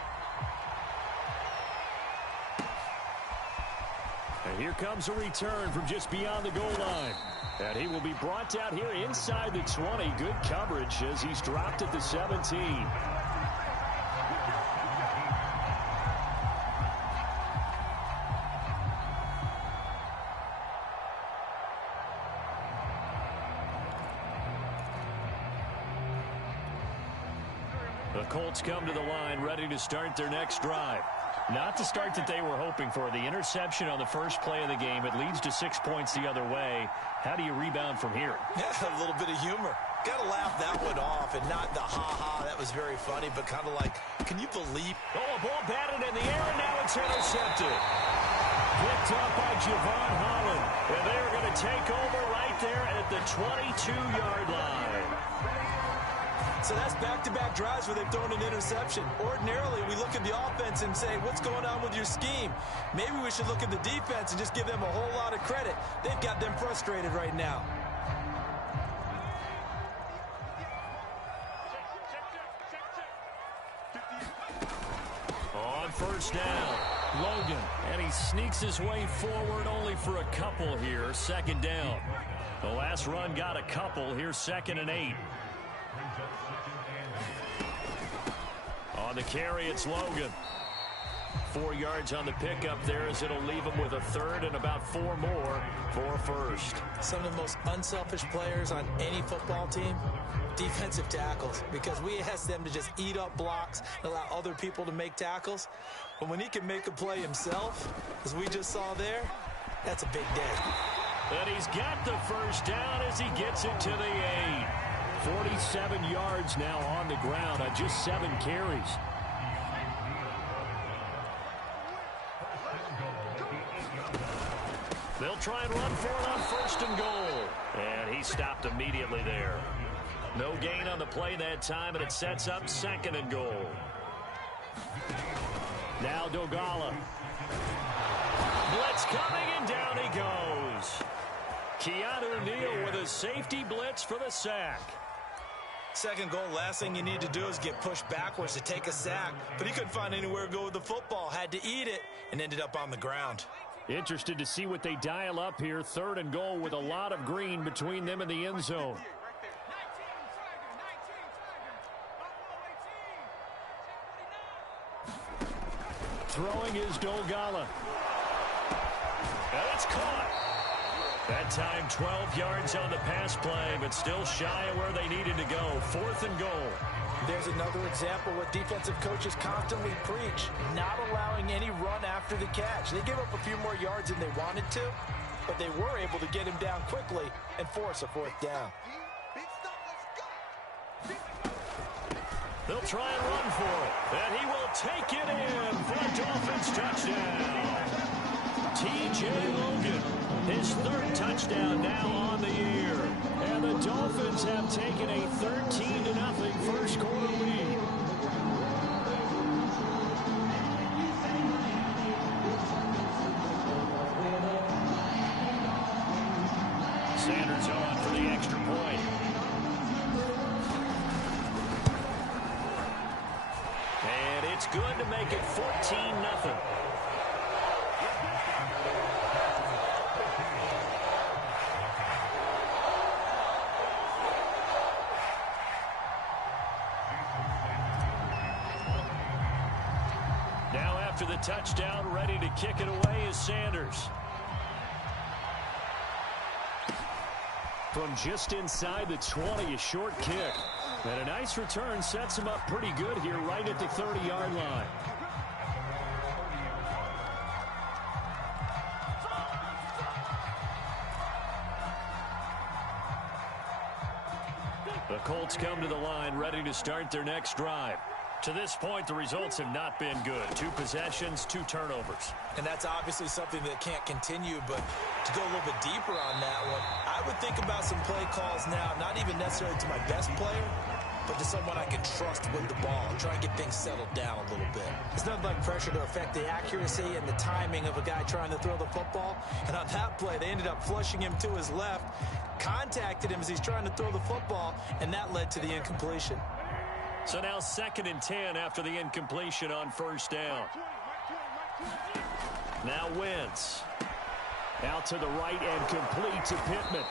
And here comes a return from just beyond the goal line. And he will be brought down here inside the 20. Good coverage as he's dropped at the 17. The Colts come to the line, ready to start their next drive. Not the start that they were hoping for. The interception on the first play of the game. It leads to 6 points the other way. How do you rebound from here? Yeah, a little bit of humor. Got to laugh that one off, and not the ha-ha. That was very funny, but kind of like, can you believe? Oh, a ball batted in the air, and now it's intercepted. Picked up by Javon Holland. And they're going to take over right there at the 22-yard line. So that's back-to-back drives where they've thrown an interception. Ordinarily, we look at the offense and say, what's going on with your scheme? Maybe we should look at the defense and just give them a whole lot of credit. They've got them frustrated right now. On first down, Logan. And he sneaks his way forward only for a couple here. Second down. The last run got a couple. Here's 2nd and 8. On the carry, it's Logan. 4 yards on the pickup there as it'll leave him with a third and about 4 more for first. Some of the most unselfish players on any football team, defensive tackles, because we ask them to just eat up blocks and allow other people to make tackles. But when he can make a play himself, as we just saw there, that's a big day. And he's got the first down as he gets it to the 8. 47 yards now on the ground on just 7 carries. They'll try and run for it on 1st and goal. And he stopped immediately there. No gain on the play that time, and it sets up 2nd and goal. Now Dogala. Blitz coming, and down he goes. Keanu Neal with a safety blitz for the sack. 2nd goal, last thing you need to do is get pushed backwards to take a sack. But he couldn't find anywhere to go with the football. Had to eat it and ended up on the ground. Interested to see what they dial up here. 3rd and goal with a lot of green between them and the end zone. Throwing is Dogala. And it's caught. That time 12 yards on the pass play, but still shy of where they needed to go. 4th and goal. There's another example what defensive coaches constantly preach, not allowing any run after the catch. They gave up a few more yards than they wanted to, but they were able to get him down quickly and force a 4th down. They'll try and run for it, and he will take it in for a Dolphins touchdown. T.J. Logan, his 3rd touchdown now on the year. And the Dolphins have taken a 13-0 first quarter lead. Sanders on for the extra point. And it's good to make it 14-0. After the touchdown, ready to kick it away is Sanders. From just inside the 20, a short kick. And a nice return sets him up pretty good here right at the 30-yard line. The Colts come to the line ready to start their next drive. To this point, the results have not been good. 2 possessions, 2 turnovers. And that's obviously something that can't continue, but to go a little bit deeper on that one, I would think about some play calls now, not even necessarily to my best player, but to someone I can trust with the ball and try and get things settled down a little bit. It's nothing like pressure to affect the accuracy and the timing of a guy trying to throw the football. And on that play, they ended up flushing him to his left, contacted him as he's trying to throw the football, and that led to the incompletion. So now 2nd and 10 after the incompletion on first down. Now Wentz. Out to the right and complete to Pittman.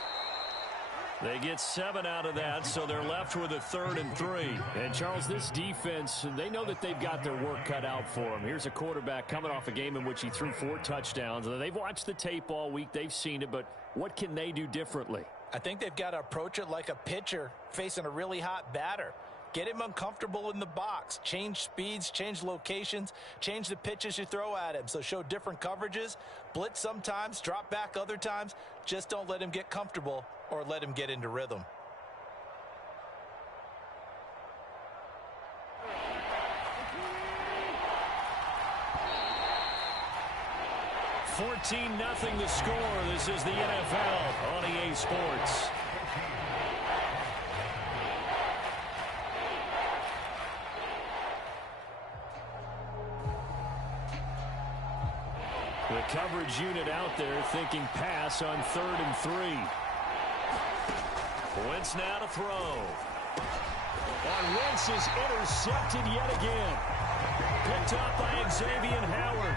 They get 7 out of that, so they're left with a 3rd and 3. And, Charles, this defense, they know that they've got their work cut out for them. Here's a quarterback coming off a game in which he threw 4 touchdowns. They've watched the tape all week. They've seen it, but what can they do differently? I think they've got to approach it like a pitcher facing a really hot batter. Get him uncomfortable in the box. Change speeds, change locations, change the pitches you throw at him. So show different coverages. Blitz sometimes, drop back other times. Just don't let him get comfortable or let him get into rhythm. $14-0 the score. This is the NFL on EA Sports. The coverage unit out there thinking pass on 3rd and 3. Wentz now to throw. And Wentz is intercepted yet again. Picked up by Xavier Howard.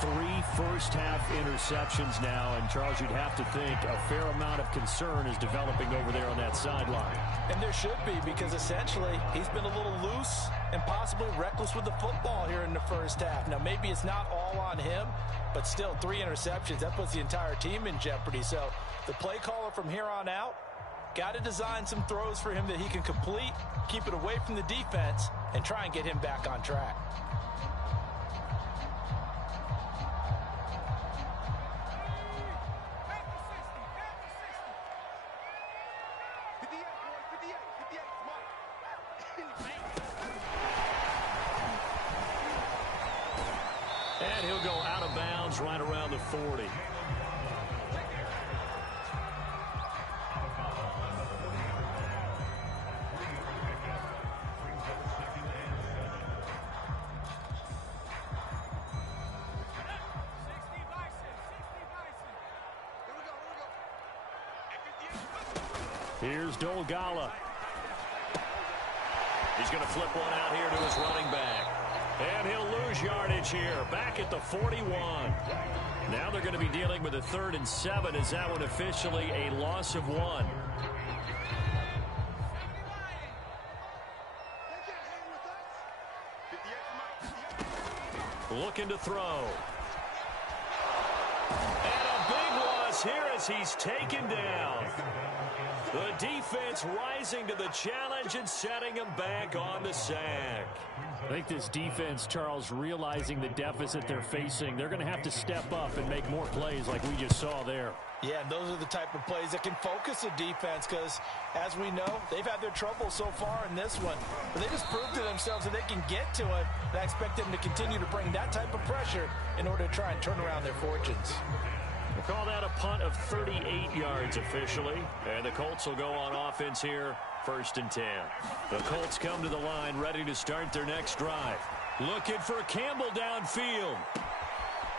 3 first-half interceptions now, and Charles, you'd have to think a fair amount of concern is developing over there on that sideline. And there should be, because essentially he's been a little loose and possibly reckless with the football here in the first half. Now, maybe it's not all on him, but still 3 interceptions. That puts the entire team in jeopardy. So the play caller from here on out got to design some throws for him that he can complete, keep it away from the defense, and try and get him back on track. And he'll go out of bounds right around the 40. Here's Dolgala. He's going to flip one out here to his running back. And he'll lose yardage here, back at the 41. Now they're going to be dealing with a 3rd and 7. Is that one officially a loss of 1? Looking to throw. And a big loss here as he's taken down. The defense rising to the challenge and setting him back on the sack. I think this defense, Charles, realizing the deficit they're facing, they're going to have to step up and make more plays like we just saw there. Yeah, and those are the type of plays that can focus a defense because, as we know, they've had their trouble so far in this one. But they just proved to themselves that they can get to it, and I expect them to continue to bring that type of pressure in order to try and turn around their fortunes. We'll call that a punt of 38 yards officially, and the Colts will go on offense here, 1st and 10. The Colts come to the line ready to start their next drive. Looking for Campbell downfield.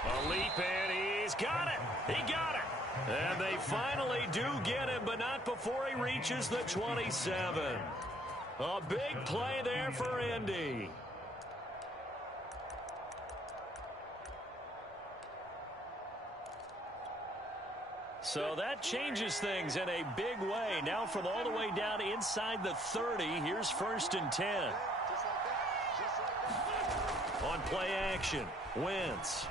A leap, and he's got it. He got it. And they finally do get him, but not before he reaches the 27. A big play there for Indy. So that changes things in a big way. Now from all the way down inside the 30, here's 1st and 10. On play action, Wentz.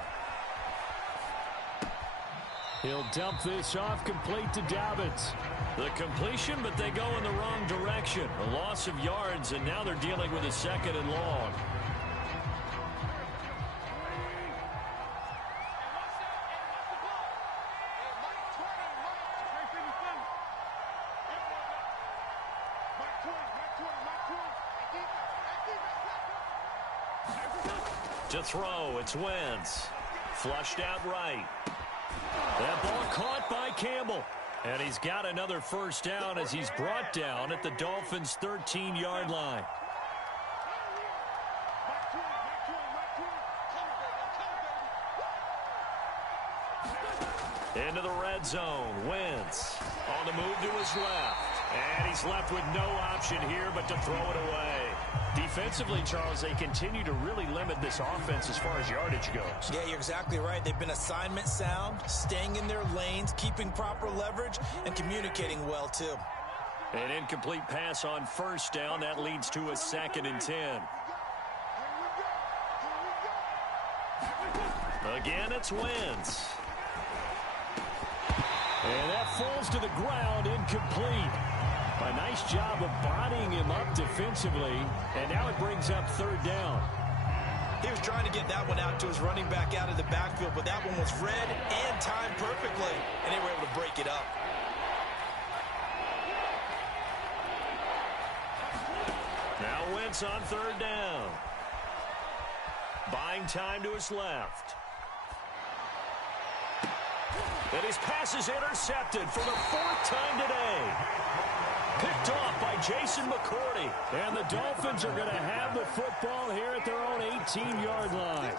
He'll dump this off complete to Dobbins. The completion, but they go in the wrong direction. A loss of yards, and now they're dealing with a 2nd and long. To throw, it's Wentz. Flushed out right. That ball caught by Campbell. And he's got another first down as he's brought down at the Dolphins' 13-yard line. Into the red zone. Wentz on the move to his left. And he's left with no option here but to throw it away. Defensively, Charles, they continue to really limit this offense as far as yardage goes. Yeah, you're exactly right. They've been assignment sound, staying in their lanes, keeping proper leverage, and communicating well, too. An incomplete pass on first down. That leads to a 2nd and 10. Again, it's Wentz. And that falls to the ground, incomplete. A nice job of bodying him up defensively, and now it brings up 3rd down. He was trying to get that one out to his running back out of the backfield, but that one was read and timed perfectly, and they were able to break it up. Now Wentz on 3rd down. Buying time to his left. And his pass is intercepted for the 4th time today. Picked off by Jason McCourty. And the Dolphins are going to have the football here at their own 18-yard line.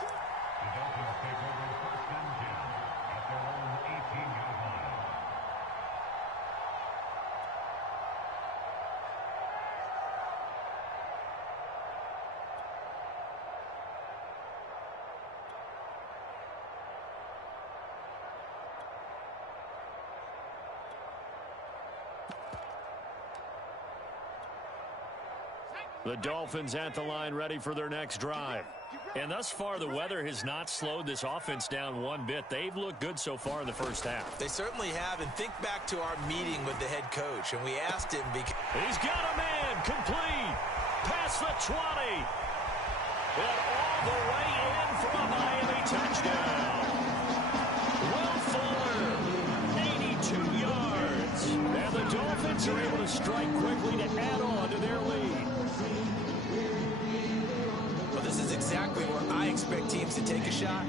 The Dolphins at the line ready for their next drive. And thus far, the weather has not slowed this offense down one bit. They've looked good so far in the first half. They certainly have. And think back to our meeting with the head coach. And we asked him because... He's got a man complete. Past the 20. And all the way in for a Miami touchdown. Will Fuller, 82 yards. And the Dolphins are able to strike quickly to add on to their lead. Well, this is exactly where I expect teams to take a shot.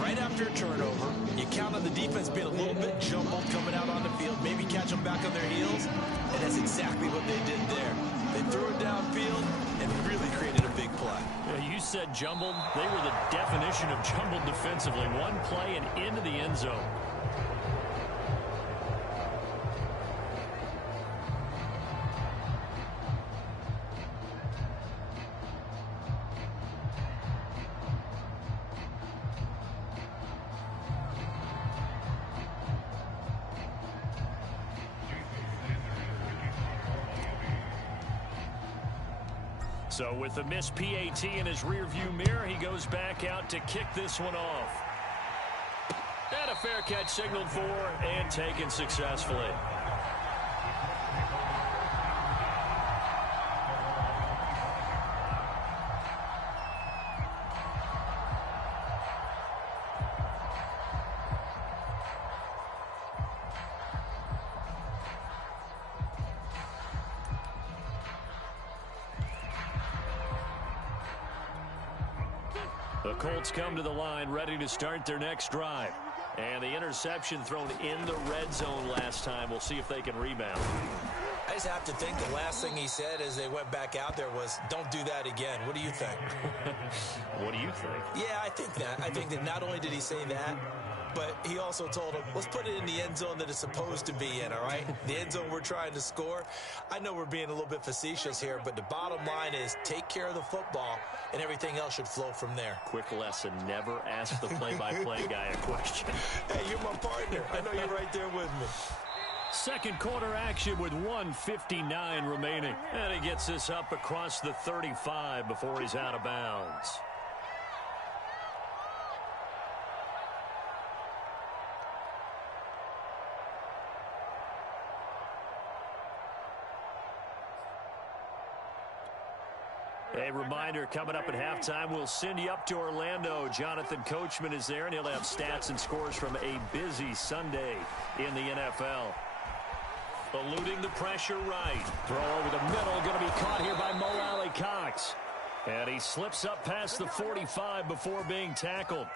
Right after a turnover, you count on the defense being a little bit jumbled coming out on the field, maybe catch them back on their heels, and that's exactly what they did there. They threw it downfield and really created a big play. Yeah, you said jumbled. They were the definition of jumbled defensively. One play and into the end zone. So with the missed PAT in his rearview mirror, he goes back out to kick this one off. And a fair catch signaled for and taken successfully. The Colts come to the line ready to start their next drive. And the interception thrown in the red zone last time. We'll see if they can rebound. I just have to think the last thing he said as they went back out there was, don't do that again. What do you think? What do you think? Yeah, I think that. I think that not only did he say that, but he also told him, let's put it in the end zone that it's supposed to be in, all right? The end zone we're trying to score. I know we're being a little bit facetious here, but the bottom line is take care of the football, and everything else should flow from there. Quick lesson, never ask the play-by-play guy a question. Hey, you're my partner. I know you're right there with me. Second quarter action with 1:59 remaining. And he gets this up across the 35 before he's out of bounds. A reminder, coming up at halftime, we'll send you up to Orlando. Jonathan Coachman is there, and he'll have stats and scores from a busy Sunday in the NFL. Eluding the pressure right. Throw over the middle, going to be caught here by Mo Alley-Cox. And he slips up past the 45 before being tackled.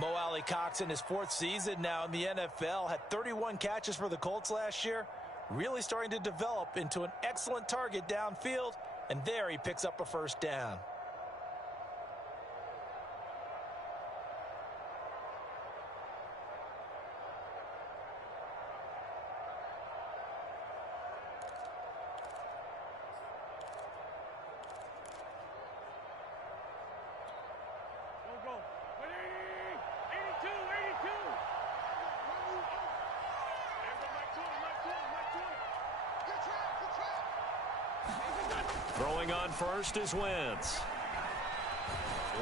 Mo Alley-Cox in his 4th season now in the NFL had 31 catches for the Colts last year. Really starting to develop into an excellent target downfield, and there he picks up a first down. Throwing on first is Wentz.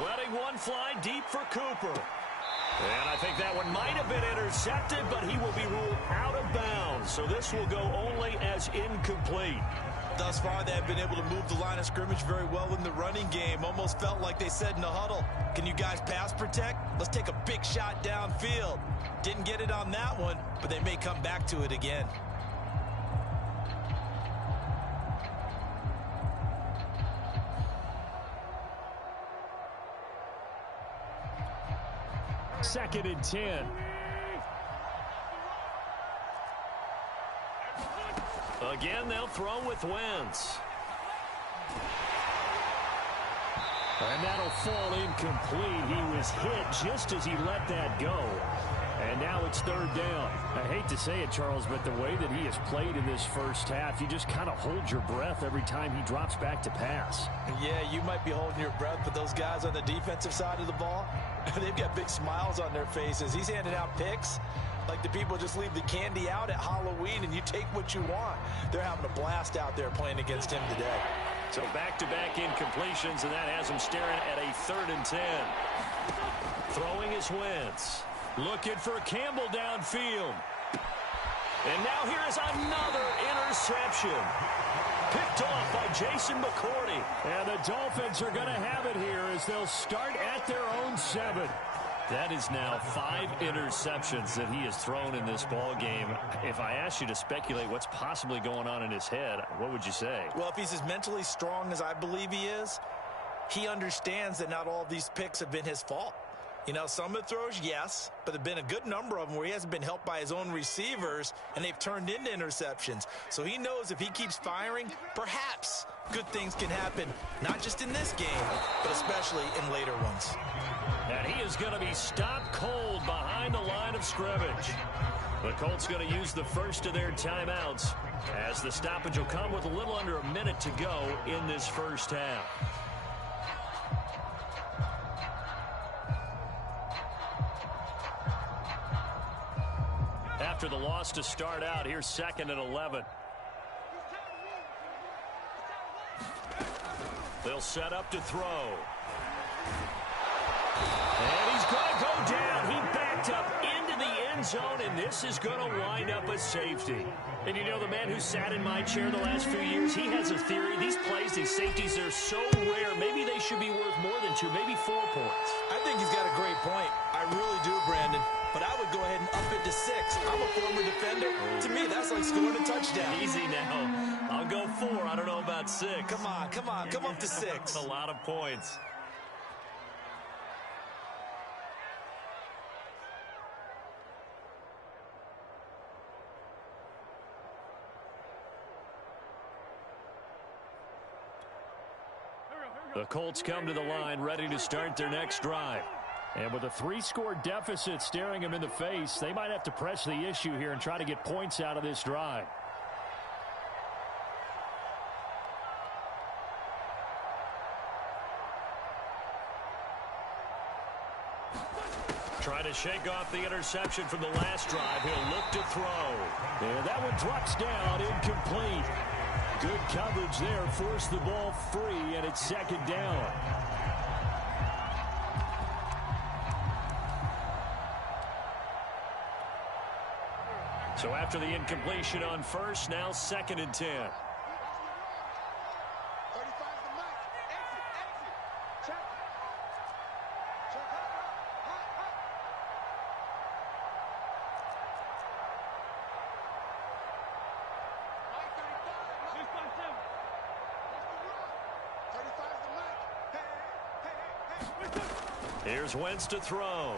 Letting one fly deep for Cooper. And I think that one might have been intercepted, but he will be ruled out of bounds. So this will go only as incomplete. Thus far, they have been able to move the line of scrimmage very well in the running game. Almost felt like they said in the huddle, can you guys pass protect? Let's take a big shot downfield. Didn't get it on that one, but they may come back to it again. Second and 10. Again, they'll throw with Wentz. And that'll fall incomplete. He was hit just as he let that go. And now it's 3rd down. I hate to say it, Charles, but the way that he has played in this first half, you just kind of hold your breath every time he drops back to pass. Yeah, you might be holding your breath, but those guys on the defensive side of the ball, they've got big smiles on their faces. He's handing out picks like the people just leave the candy out at Halloween and you take what you want. They're having a blast out there playing against him today. So back-to-back incompletions, and that has him staring at a 3rd and 10. Throwing is Wentz. Looking for Campbell downfield. And now here is another interception. Picked off by Jason McCourty. And the Dolphins are going to have it here as they'll start at their own 7. That is now 5 interceptions that he has thrown in this ball game. If I asked you to speculate what's possibly going on in his head, what would you say? Well, if he's as mentally strong as I believe he is, he understands that not all of these picks have been his fault. You know, some of the throws, yes, but there have been a good number of them where he hasn't been helped by his own receivers, and they've turned into interceptions. So he knows if he keeps firing, perhaps good things can happen, not just in this game, but especially in later ones. And he is going to be stopped cold behind the line of scrimmage. The Colts going to use the first of their timeouts as the stoppage will come with a little under a minute to go in this first half. After the loss to start out, here's 2nd and 11. They'll set up to throw. And he's going to go down. He backed up into the end zone, and this is going to wind up a safety. And you know, the man who sat in my chair the last few years, he has a theory. These plays, these safeties, they're so rare. Maybe they should be worth more than 2, maybe 4 points. I think he's got a great point. I really do, Brandon. But I would go ahead and up it to 6. I'm a former defender. To me, that's like scoring a touchdown. Easy now. I'll go 4. I don't know about 6. Come on. Come up to 6. That's a lot of points. The Colts come to the line ready to start their next drive. And with a 3-score deficit staring them in the face, they might have to press the issue here and try to get points out of this drive. Trying to shake off the interception from the last drive. He'll look to throw. And that one drops down, incomplete. Good coverage there, forced the ball free, and it's 2nd down. So after the incompletion on first, now 2nd and 10. Here's Wentz to throw.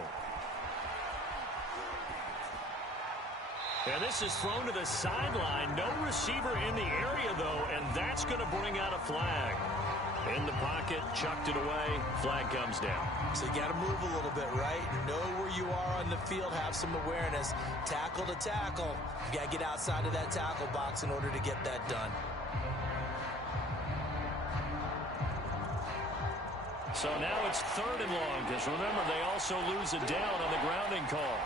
And this is thrown to the sideline. No receiver in the area, though, and that's going to bring out a flag. In the pocket, chucked it away, flag comes down. So you got to move a little bit, right? Know where you are on the field, have some awareness. Tackle to tackle. You got to get outside of that tackle box in order to get that done. So now it's 3rd and long, because remember, they also lose it down on the grounding call.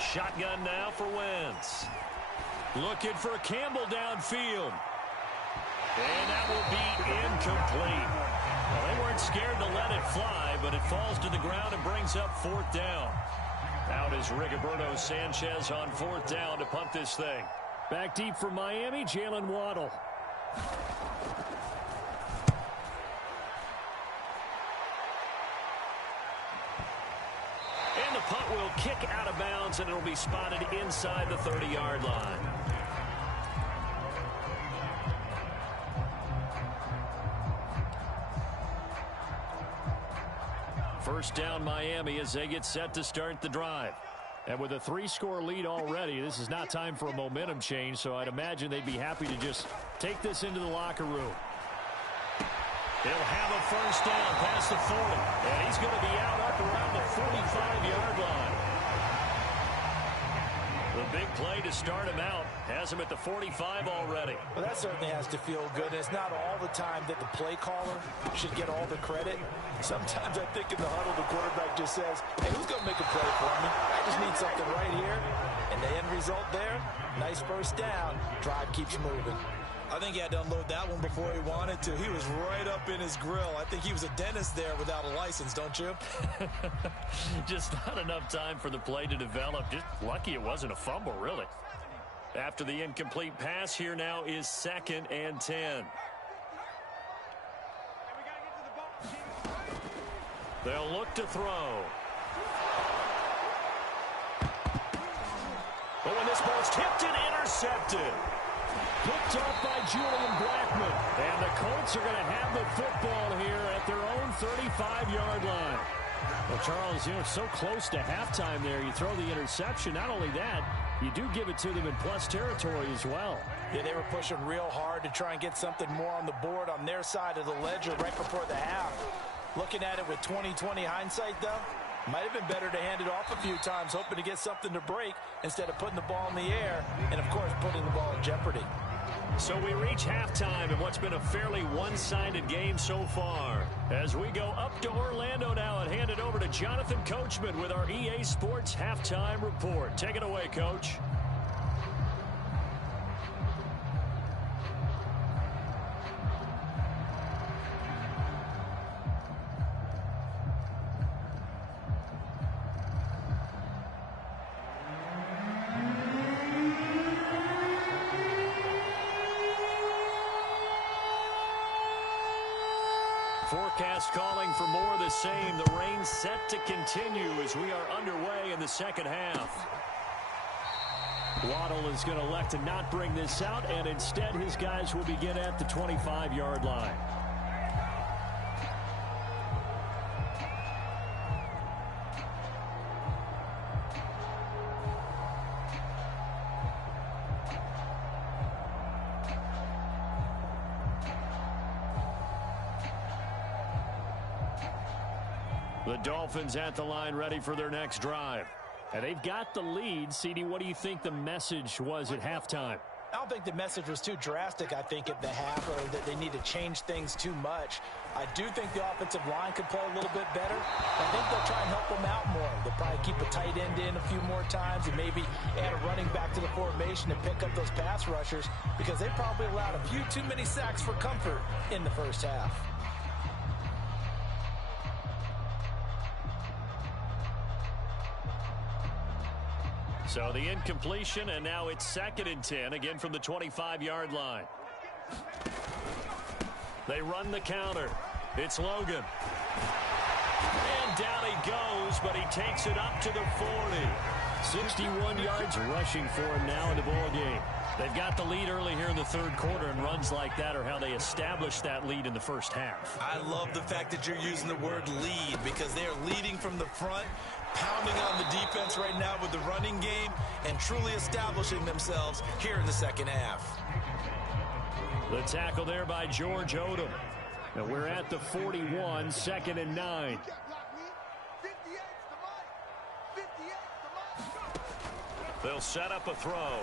Shotgun now for Wentz. Looking for Campbell downfield. And that will be incomplete. Well, they weren't scared to let it fly, but it falls to the ground and brings up 4th down. Out is Rigoberto Sanchez on 4th down to punt this thing. Back deep for Miami, Jalen Waddle. And the punt will kick out of bounds, and it'll be spotted inside the 30-yard line. First down Miami as they get set to start the drive. And with a 3-score lead already, this is not time for a momentum change, so I'd imagine they'd be happy to just take this into the locker room. He'll have a first down past the 40, and he's going to be out up around the 45-yard line. The big play to start him out has him at the 45 already. Well, that certainly has to feel good. It's not all the time that the play caller should get all the credit. Sometimes I think in the huddle, the quarterback just says, hey, who's going to make a play for me? I just need something right here. And the end result there, nice first down. Drive keeps moving. I think he had to unload that one before he wanted to. He was right up in his grill. I think he was a dentist there without a license, don't you? Just not enough time for the play to develop. Just lucky it wasn't a fumble, really. After the incomplete pass, here now is 2nd and 10. They'll look to throw. But when this ball's tipped and intercepted. Picked off by Julian Blackman. And the Colts are going to have the football here at their own 35-yard line. Well, Charles, you know, so close to halftime there. You throw the interception. Not only that, you do give it to them in plus territory as well. Yeah, they were pushing real hard to try and get something more on the board on their side of the ledger right before the half. Looking at it with 20/20 hindsight, though, might have been better to hand it off a few times, hoping to get something to break instead of putting the ball in the air and, of course, putting the ball in jeopardy. So we reach halftime in what's been a fairly one-sided game so far. As we go up to Orlando now and hand it over to Jonathan Coachman with our EA Sports Halftime Report. Take it away, Coach. Forecast calling for more of the same. The rain set to continue as we are underway in the second half. Waddle is going to elect to not bring this out, and instead his guys will begin at the 25-yard line. The Dolphins at the line ready for their next drive. And they've got the lead. CD, what do you think the message was at halftime? I don't think the message was too drastic, I think, at the half, or that they need to change things too much. I do think the offensive line could play a little bit better. I think they'll try and help them out more. They'll probably keep a tight end in a few more times and maybe add a running back to the formation and pick up those pass rushers because they probably allowed a few too many sacks for comfort in the first half. So the incompletion, and now it's 2nd and 10, again from the 25-yard line. They run the counter. It's Logan. And down he goes, but he takes it up to the 40. 61 yards rushing for him now in the ball game. They've got the lead early here in the third quarter, and runs like that are how they establish that lead in the first half. I love the fact that you're using the word lead because they are leading from the front, pounding on the defense right now with the running game, and truly establishing themselves here in the second half. The tackle there by George Odom. And we're at the 41, 2nd and 9. They'll set up a throw.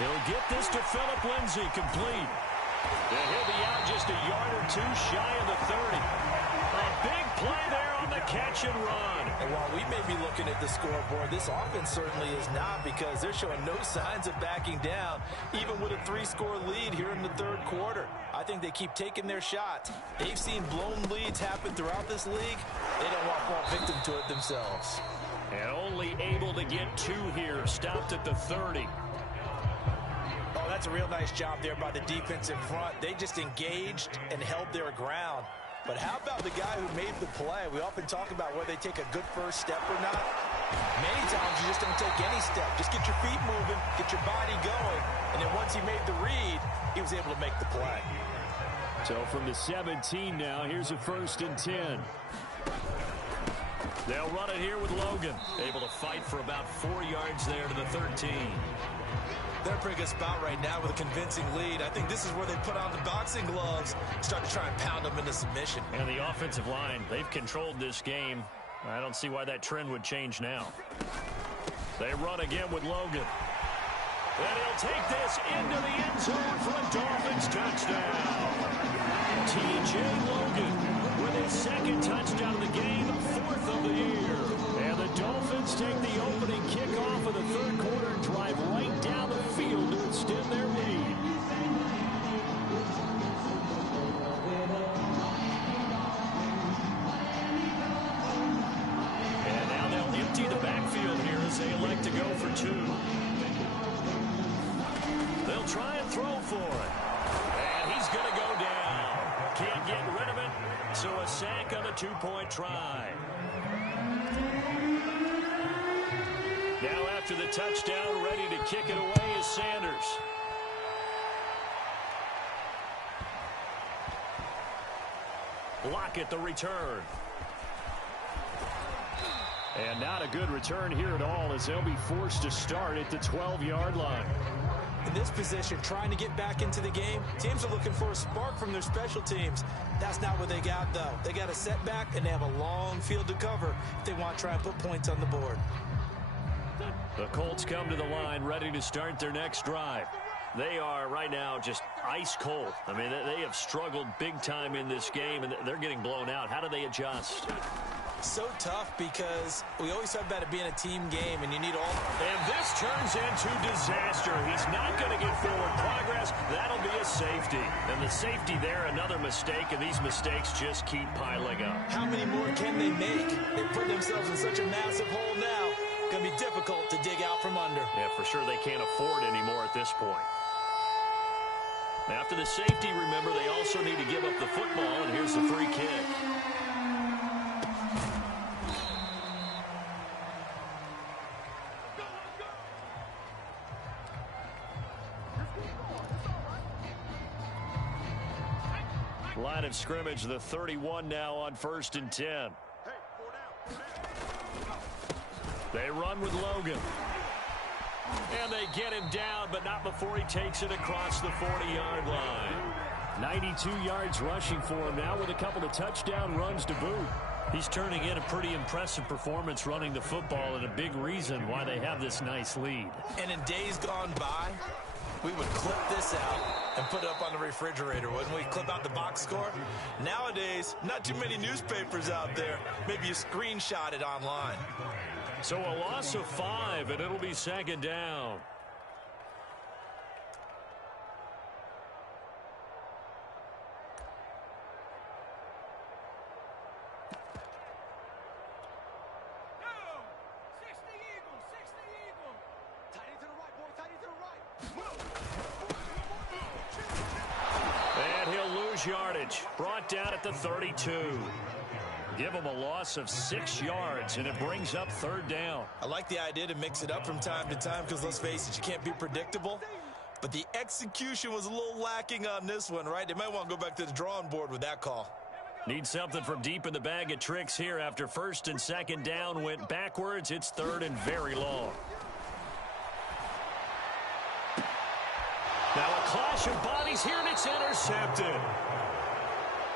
He'll get this to Phillip Lindsay, complete. And he'll be out just a yard or two shy of the 30. A big play there on the catch and run. And while we may be looking at the scoreboard, this offense certainly is not, because they're showing no signs of backing down, even with a 3-score lead here in the third quarter. I think they keep taking their shots. They've seen blown leads happen throughout this league. They don't want to fall victim to it themselves. And only able to get 2 here, stopped at the 30. Oh, that's a real nice job there by the defense in front. They just engaged and held their ground. But how about the guy who made the play? We often talk about whether they take a good first step or not. Many times you just don't take any step. Just get your feet moving, get your body going, and then once he made the read, he was able to make the play. So from the 17 now, here's a 1st and 10. They'll run it here with Logan. Able to fight for about 4 yards there to the 13. They're in a pretty good spot right now with a convincing lead. I think this is where they put on the boxing gloves, start to try and pound them into submission. And the offensive line, they've controlled this game. I don't see why that trend would change now. They run again with Logan. And he'll take this into the end zone for a Dolphins touchdown. T.J. Logan with his 2nd touchdown of the game, 4th of the year. And the Dolphins take the opening kickoff of the third quarter and drive right down the field to extend their lead. And now they'll empty the backfield here as they elect to go for 2. They'll try and throw for it. And he's going to go down. Can't get rid of it, so a sack on the 2-point try. Now after the touchdown, ready to kick it away is Sanders. Lockett the return. And not a good return here at all, as they'll be forced to start at the 12-yard line. In this position, trying to get back into the game, teams are looking for a spark from their special teams. That's not what they got, though. They got a setback, and they have a long field to cover if they want to try and put points on the board. The Colts come to the line, ready to start their next drive. They are right now just ice cold. I mean, they have struggled big time in this game, and they're getting blown out. How do they adjust? So tough, because we always talk about it being a team game, and you need all. And this turns into disaster. He's not going to get forward progress. That'll be a safety. And the safety there, another mistake, and these mistakes just keep piling up. How many more can they make? They put themselves in such a massive hole now. Going to be difficult to dig out from under. Yeah, for sure they can't afford anymore at this point. After the safety, remember, they also need to give up the football, and here's the free kick. Line of scrimmage, the 31 now on 1st and 10. They run with Logan. And they get him down, but not before he takes it across the 40-yard line. 92 yards rushing for him now with a couple of touchdown runs to boot. He's turning in a pretty impressive performance running the football, and a big reason why they have this nice lead. And in days gone by, we would clip this out and put it up on the refrigerator, wouldn't we? Clip out the box score. Nowadays, not too many newspapers out there. Maybe you screenshot it online. So a loss of 5, and it'll be 2nd down. And he'll lose yardage. Brought down at the 32. give them a loss of 6 yards, and it brings up 3rd down. I like the idea to mix it up from time to time because, let's face it, you can't be predictable. But the execution was a little lacking on this one, right? They might want to go back to the drawing board with that call. Need something from deep in the bag of tricks here. After 1st and 2nd down went backwards, it's 3rd and very long. Now a clash of bodies here, and it's intercepted.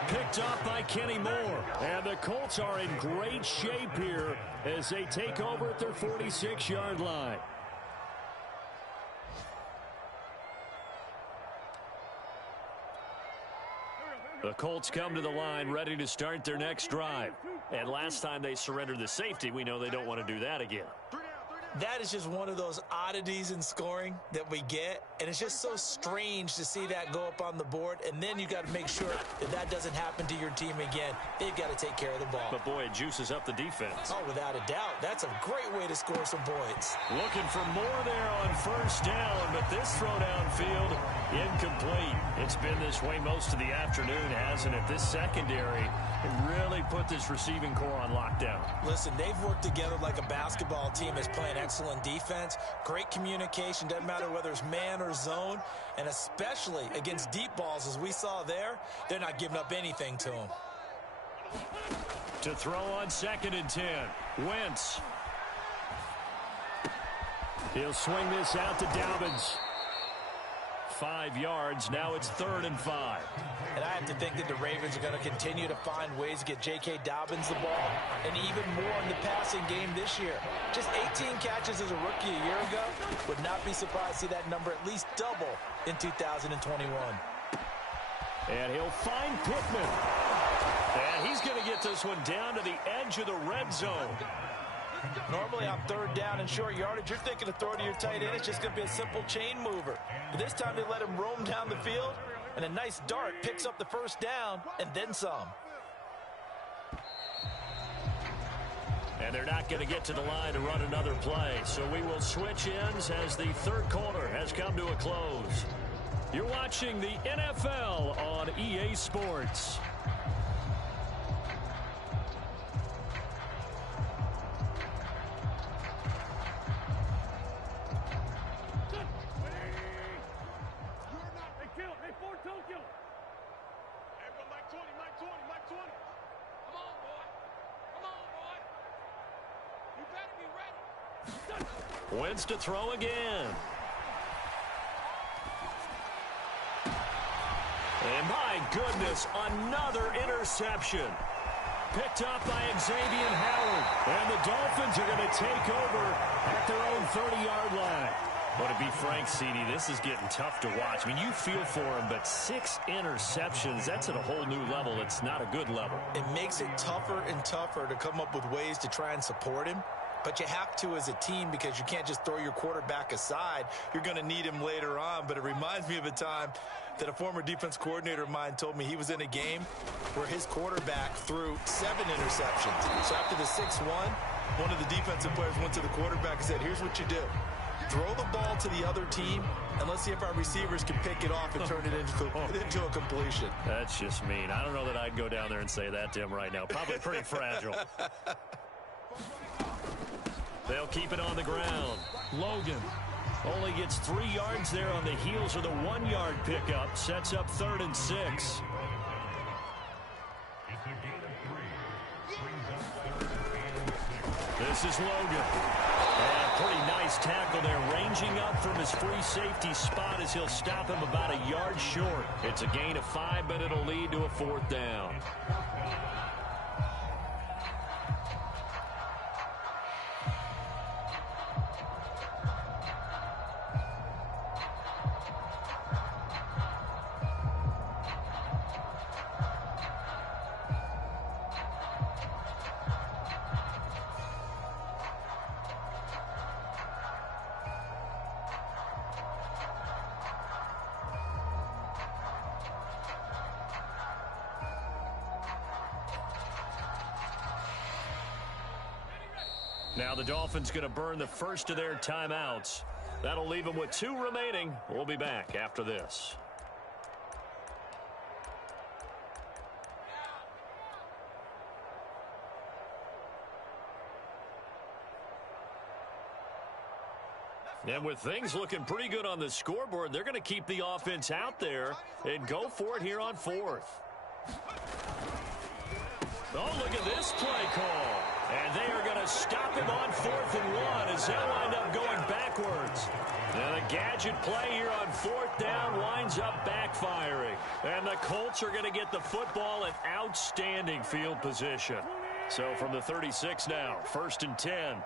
Picked off by Kenny Moore. And the Colts are in great shape here as they take over at their 46-yard line. The Colts come to the line ready to start their next drive. And last time they surrendered the safety, we know they don't want to do that again. That is just one of those oddities in scoring that we get, and it's just so strange to see that go up on the board, and then you got to make sure that that doesn't happen to your team again. They've got to take care of the ball. But, boy, it juices up the defense. Oh, without a doubt. That's a great way to score some points. Looking for more there on 1st down, but this throw downfield, incomplete. It's been this way most of the afternoon, hasn't it? This secondary really put this receiving core on lockdown. Listen, they've worked together like a basketball team that's playing excellent defense, great communication, doesn't matter whether it's man or zone, and especially against deep balls as we saw there, they're not giving up anything to them. To throw on 2nd and 10, Wentz. He'll swing this out to Dobbins. 5 yards. Now it's 3rd and 5. And I have to think that the Ravens are going to continue to find ways to get J.K. Dobbins the ball, and even more in the passing game this year. Just 18 catches as a rookie a year ago. Would not be surprised to see that number at least double in 2021. And he'll find Pittman. And he's going to get this one down to the edge of the red zone. Normally on 3rd down and short yardage, you're thinking of throwing to your tight end. It's just going to be a simple chain mover. But this time they let him roam down the field, and a nice dart picks up the 1st down and then some. And they're not going to get to the line to run another play. So we will switch ends as the 3rd quarter has come to a close. You're watching the NFL on EA Sports. Wentz to throw again. And my goodness, another interception. Picked up by Xavier Howard. And the Dolphins are going to take over at their own 30-yard line. But to be frank, CD, this is getting tough to watch. I mean, you feel for him, but 6 interceptions, that's at a whole new level. It's not a good level. It makes it tougher and tougher to come up with ways to try and support him. But you have to as a team because you can't just throw your quarterback aside. You're going to need him later on. But it reminds me of a time that a former defense coordinator of mine told me he was in a game where his quarterback threw 7 interceptions. So after the 6-1, one of the defensive players went to the quarterback and said, here's what you do. Throw the ball to the other team, and let's see if our receivers can pick it off and turn it into a completion. That's just mean. I don't know that I'd go down there and say that to him right now. Probably pretty fragile. They'll keep it on the ground. Logan only gets 3 yards there on the heels of the 1-yard pickup. Sets up 3rd and 6. This is Logan. And a pretty nice tackle there, ranging up from his free safety spot as he'll stop him about a yard short. It's a gain of 5, but it'll lead to a 4th down. Now the Dolphins going to burn the first of their timeouts. That'll leave them with 2 remaining. We'll be back after this. And with things looking pretty good on the scoreboard, they're going to keep the offense out there and go for it here on fourth. Oh, look at this play call. And they are going to stop him on 4th and 1 as they'll wind up going backwards. And a gadget play here on 4th down winds up backfiring. And the Colts are going to get the football in outstanding field position. So from the 36 now, 1st and 10.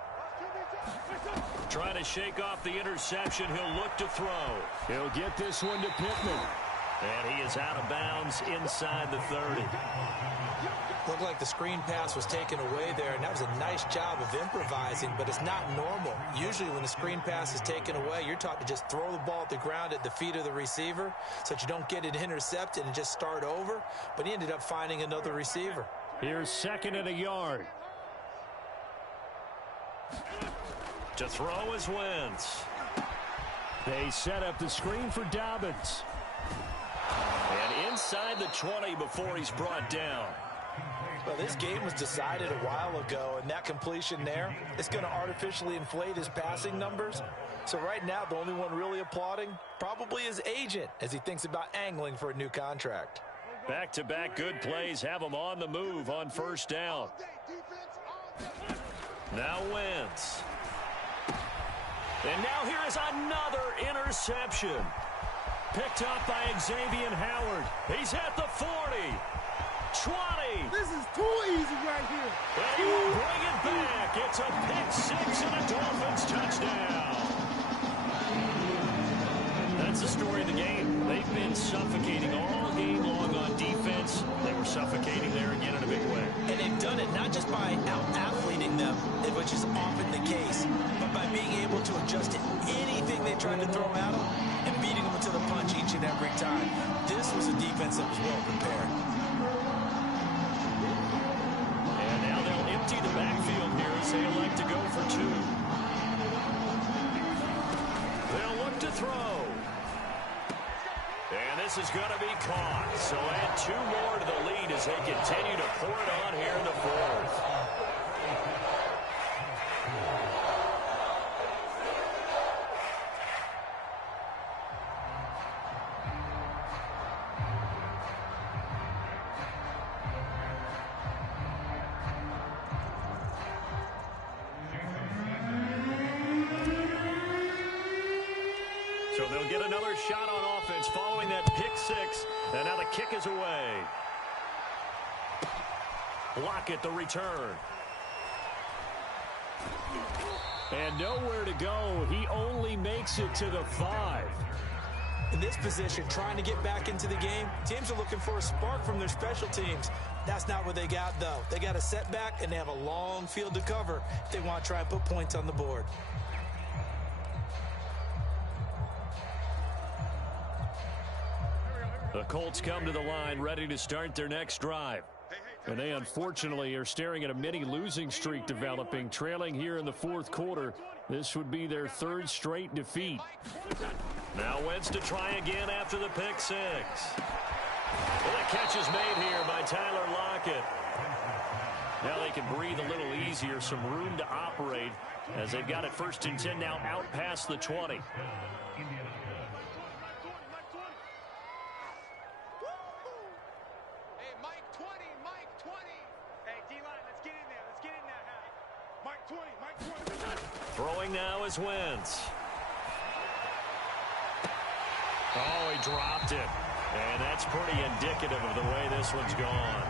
Trying to shake off the interception. He'll look to throw. He'll get this one to Pittman. And he is out of bounds inside the 30. Looked like the screen pass was taken away there, and that was a nice job of improvising, but it's not normal. Usually when the screen pass is taken away, you're taught to just throw the ball at the ground at the feet of the receiver so that you don't get it intercepted and just start over, but he ended up finding another receiver. Here's 2nd and a yard. To throw is Wentz. They set up the screen for Dobbins. And inside the 20 before he's brought down. Well, this game was decided a while ago, and that completion there, it's going to artificially inflate his passing numbers. So right now, the only one really applauding probably his agent as he thinks about angling for a new contract. Back-to-back good plays have him on the move on 1st down. Now Wentz. And now here is another interception. Picked up by Xavier Howard. He's at the 40. 20. This is too easy right here. And he will bring it back. It's a pick-6 and a Dolphins touchdown. That's the story of the game. They've been suffocating all game long on defense. They were suffocating there again in a big way. And they've done it not just by out-athleting them, which is often the case, but by being able to adjust to anything they tried to throw at them and beating them to the punch each and every time. This was a defense that was well prepared. And now they'll empty the backfield here as they elect to go for 2. They'll look to throw. And this is going to be caught. So add 2 more to the lead as they continue to pour it on here in the 4th. So they'll get another shot on offense following that pick-6. And now the kick is away. Block the return. And nowhere to go. He only makes it to the 5. In this position, trying to get back into the game, teams are looking for a spark from their special teams. That's not what they got, though. They got a setback, and they have a long field to cover if they want to try and put points on the board. The Colts come to the line ready to start their next drive. And they unfortunately are staring at a mini losing streak developing, trailing here in the 4th quarter. This would be their 3rd straight defeat. Now Wentz to try again after the pick-6. Well, the catch is made here by Tyler Lockett. Now they can breathe a little easier, some room to operate as they've got it 1st and 10 now out past the 20. Throwing now is Wentz. Oh, he dropped it. And that's pretty indicative of the way this one's gone.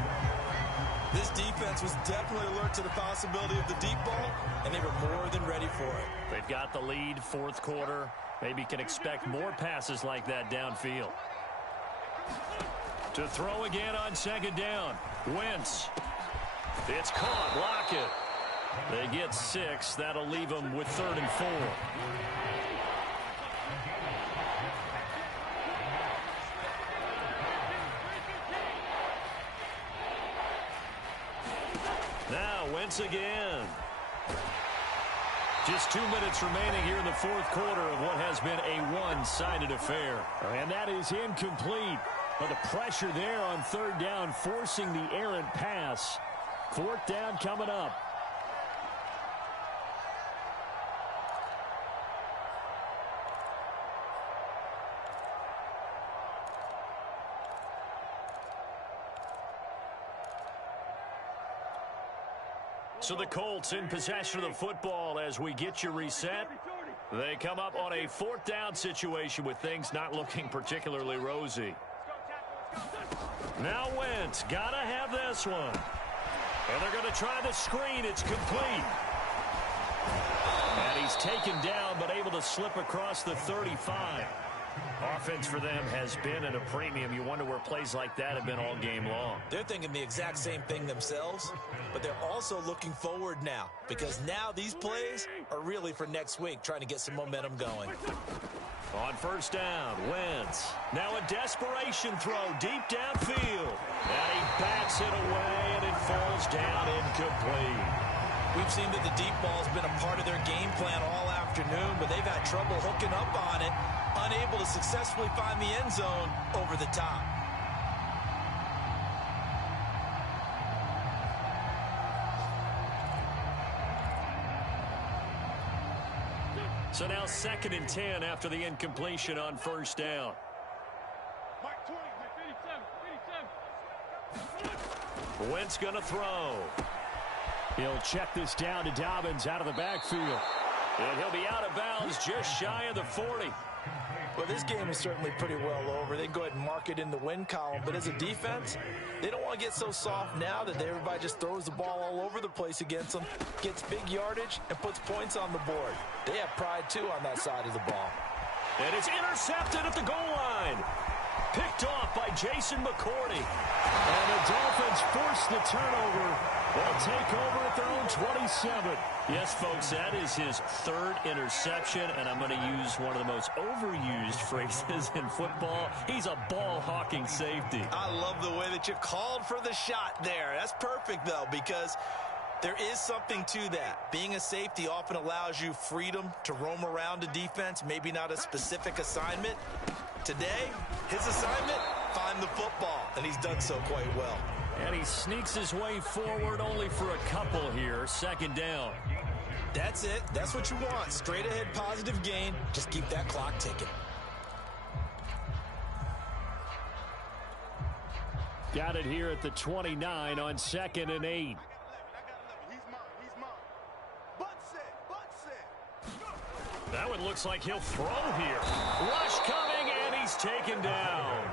This defense was definitely alert to the possibility of the deep ball, and they were more than ready for it. They've got the lead, 4th quarter. Maybe can expect more passes like that downfield. To throw again on 2nd down. Wentz. It's caught. Lockett. They get 6. That'll leave them with 3rd and 4. Now Wentz again. Just 2 minutes remaining here in the 4th quarter of what has been a one-sided affair. And that is incomplete. But the pressure there on 3rd down, forcing the errant pass. 4th down coming up. So the Colts in possession of the football as we get you reset. They come up on a 4th down situation with things not looking particularly rosy. Now Wentz, gotta have this one. And they're going to try the screen. It's complete. And he's taken down but able to slip across the 35. Offense for them has been at a premium. You wonder where plays like that have been all game long. They're thinking the exact same thing themselves, but they're also looking forward now because now these plays are really for next week, trying to get some momentum going. On 1st down, Wentz. Now a desperation throw deep downfield. And he backs it away, and it falls down incomplete. We've seen that the deep ball's been a part of their game plan all afternoon, but they've had trouble hooking up on it, unable to successfully find the end zone over the top. So now 2nd and 10 after the incompletion on 1st down. Mark 20, Mark 87. Wentz going to throw. He'll check this down to Dobbins out of the backfield. And he'll be out of bounds just shy of the 40. Well, this game is certainly pretty well over. They can go ahead and mark it in the win column. But as a defense, they don't want to get so soft now that everybody just throws the ball all over the place against them, gets big yardage, and puts points on the board. They have pride, too, on that side of the ball. And it's intercepted at the goal line. Picked off by Jason McCourty. And the Dolphins force the turnover. They'll take over at their own 27. Yes, folks, that is his 3rd interception, and I'm going to use one of the most overused phrases in football. He's a ball-hawking safety. I love the way that you called for the shot there. That's perfect, though, because there is something to that. Being a safety often allows you freedom to roam around a defense, maybe not a specific assignment. Today, his assignment, find the football, and he's done so quite well. And he sneaks his way forward only for a couple here. 2nd down. That's it. That's what you want. Straight ahead positive gain. Just keep that clock ticking. Got it here at the 29 on 2nd and 8. He's mine. Butt set. That one looks like he'll throw here. Rush coming, and he's taken down.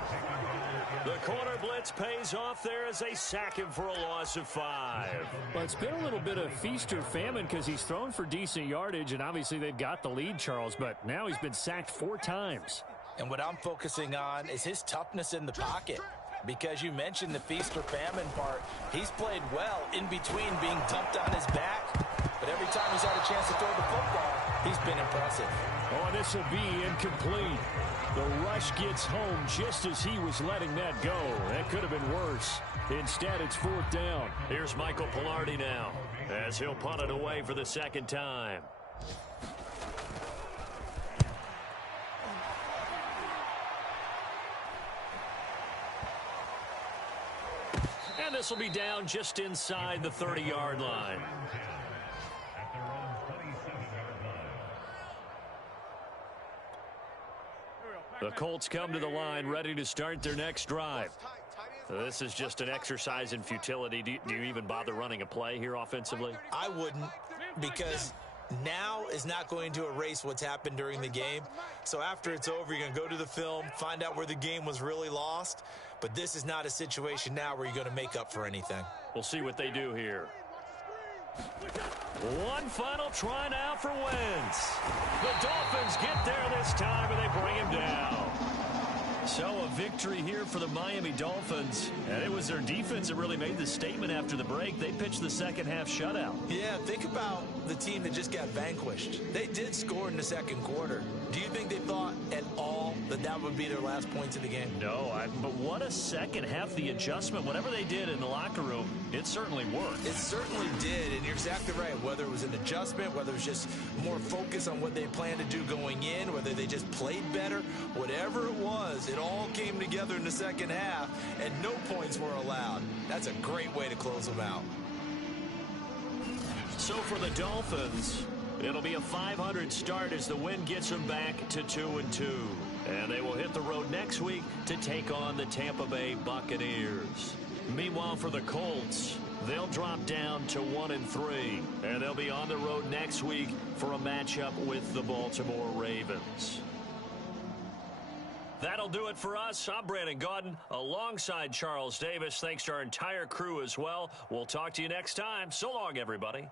The corner blitz pays off there as they sack him for a loss of 5. Well, it's been a little bit of feast or famine because he's thrown for decent yardage, and obviously they've got the lead, Charles, but now he's been sacked 4 times. And what I'm focusing on is his toughness in the pocket. Because you mentioned the feast or famine part, he's played well in between being dumped on his back. But every time he's had a chance to throw the football, he's been impressive. Oh, this will be incomplete. The rush gets home just as he was letting that go. That could have been worse. Instead, it's 4th down. Here's Michael Pilardi now as he'll punt it away for the 2nd time. And this will be down just inside the 30-yard line. The Colts come to the line ready to start their next drive. This is just an exercise in futility. Do you even bother running a play here offensively? I wouldn't, because now is not going to erase what's happened during the game. So after it's over, you're going to go to the film, find out where the game was really lost. But this is not a situation now where you're going to make up for anything. We'll see what they do here. One final try now for Wentz. The Dolphins get there this time, and they bring him down. So a victory here for the Miami Dolphins. And it was their defense that really made the statement after the break. They pitched the second half shutout. Yeah, think about the team that just got vanquished. They did score in the 2nd quarter. Do you think they thought at all that that would be their last points of the game? No, but what a second half. The adjustment, whatever they did in the locker room, it certainly worked. It certainly did, and you're exactly right. Whether it was an adjustment, whether it was just more focus on what they planned to do going in, whether they just played better, whatever it was, it all came together in the second half, and no points were allowed. That's a great way to close them out. So for the Dolphins, it'll be a 500 start as the win gets them back to 2-2. And they will hit the road next week to take on the Tampa Bay Buccaneers. Meanwhile, for the Colts, They'll drop down to 1-3, and they'll be on the road next week for a matchup with the Baltimore Ravens. That'll do it for us. I'm Brandon Gaudin alongside Charles Davis. Thanks to our entire crew as well. We'll talk to you next time. So long, everybody.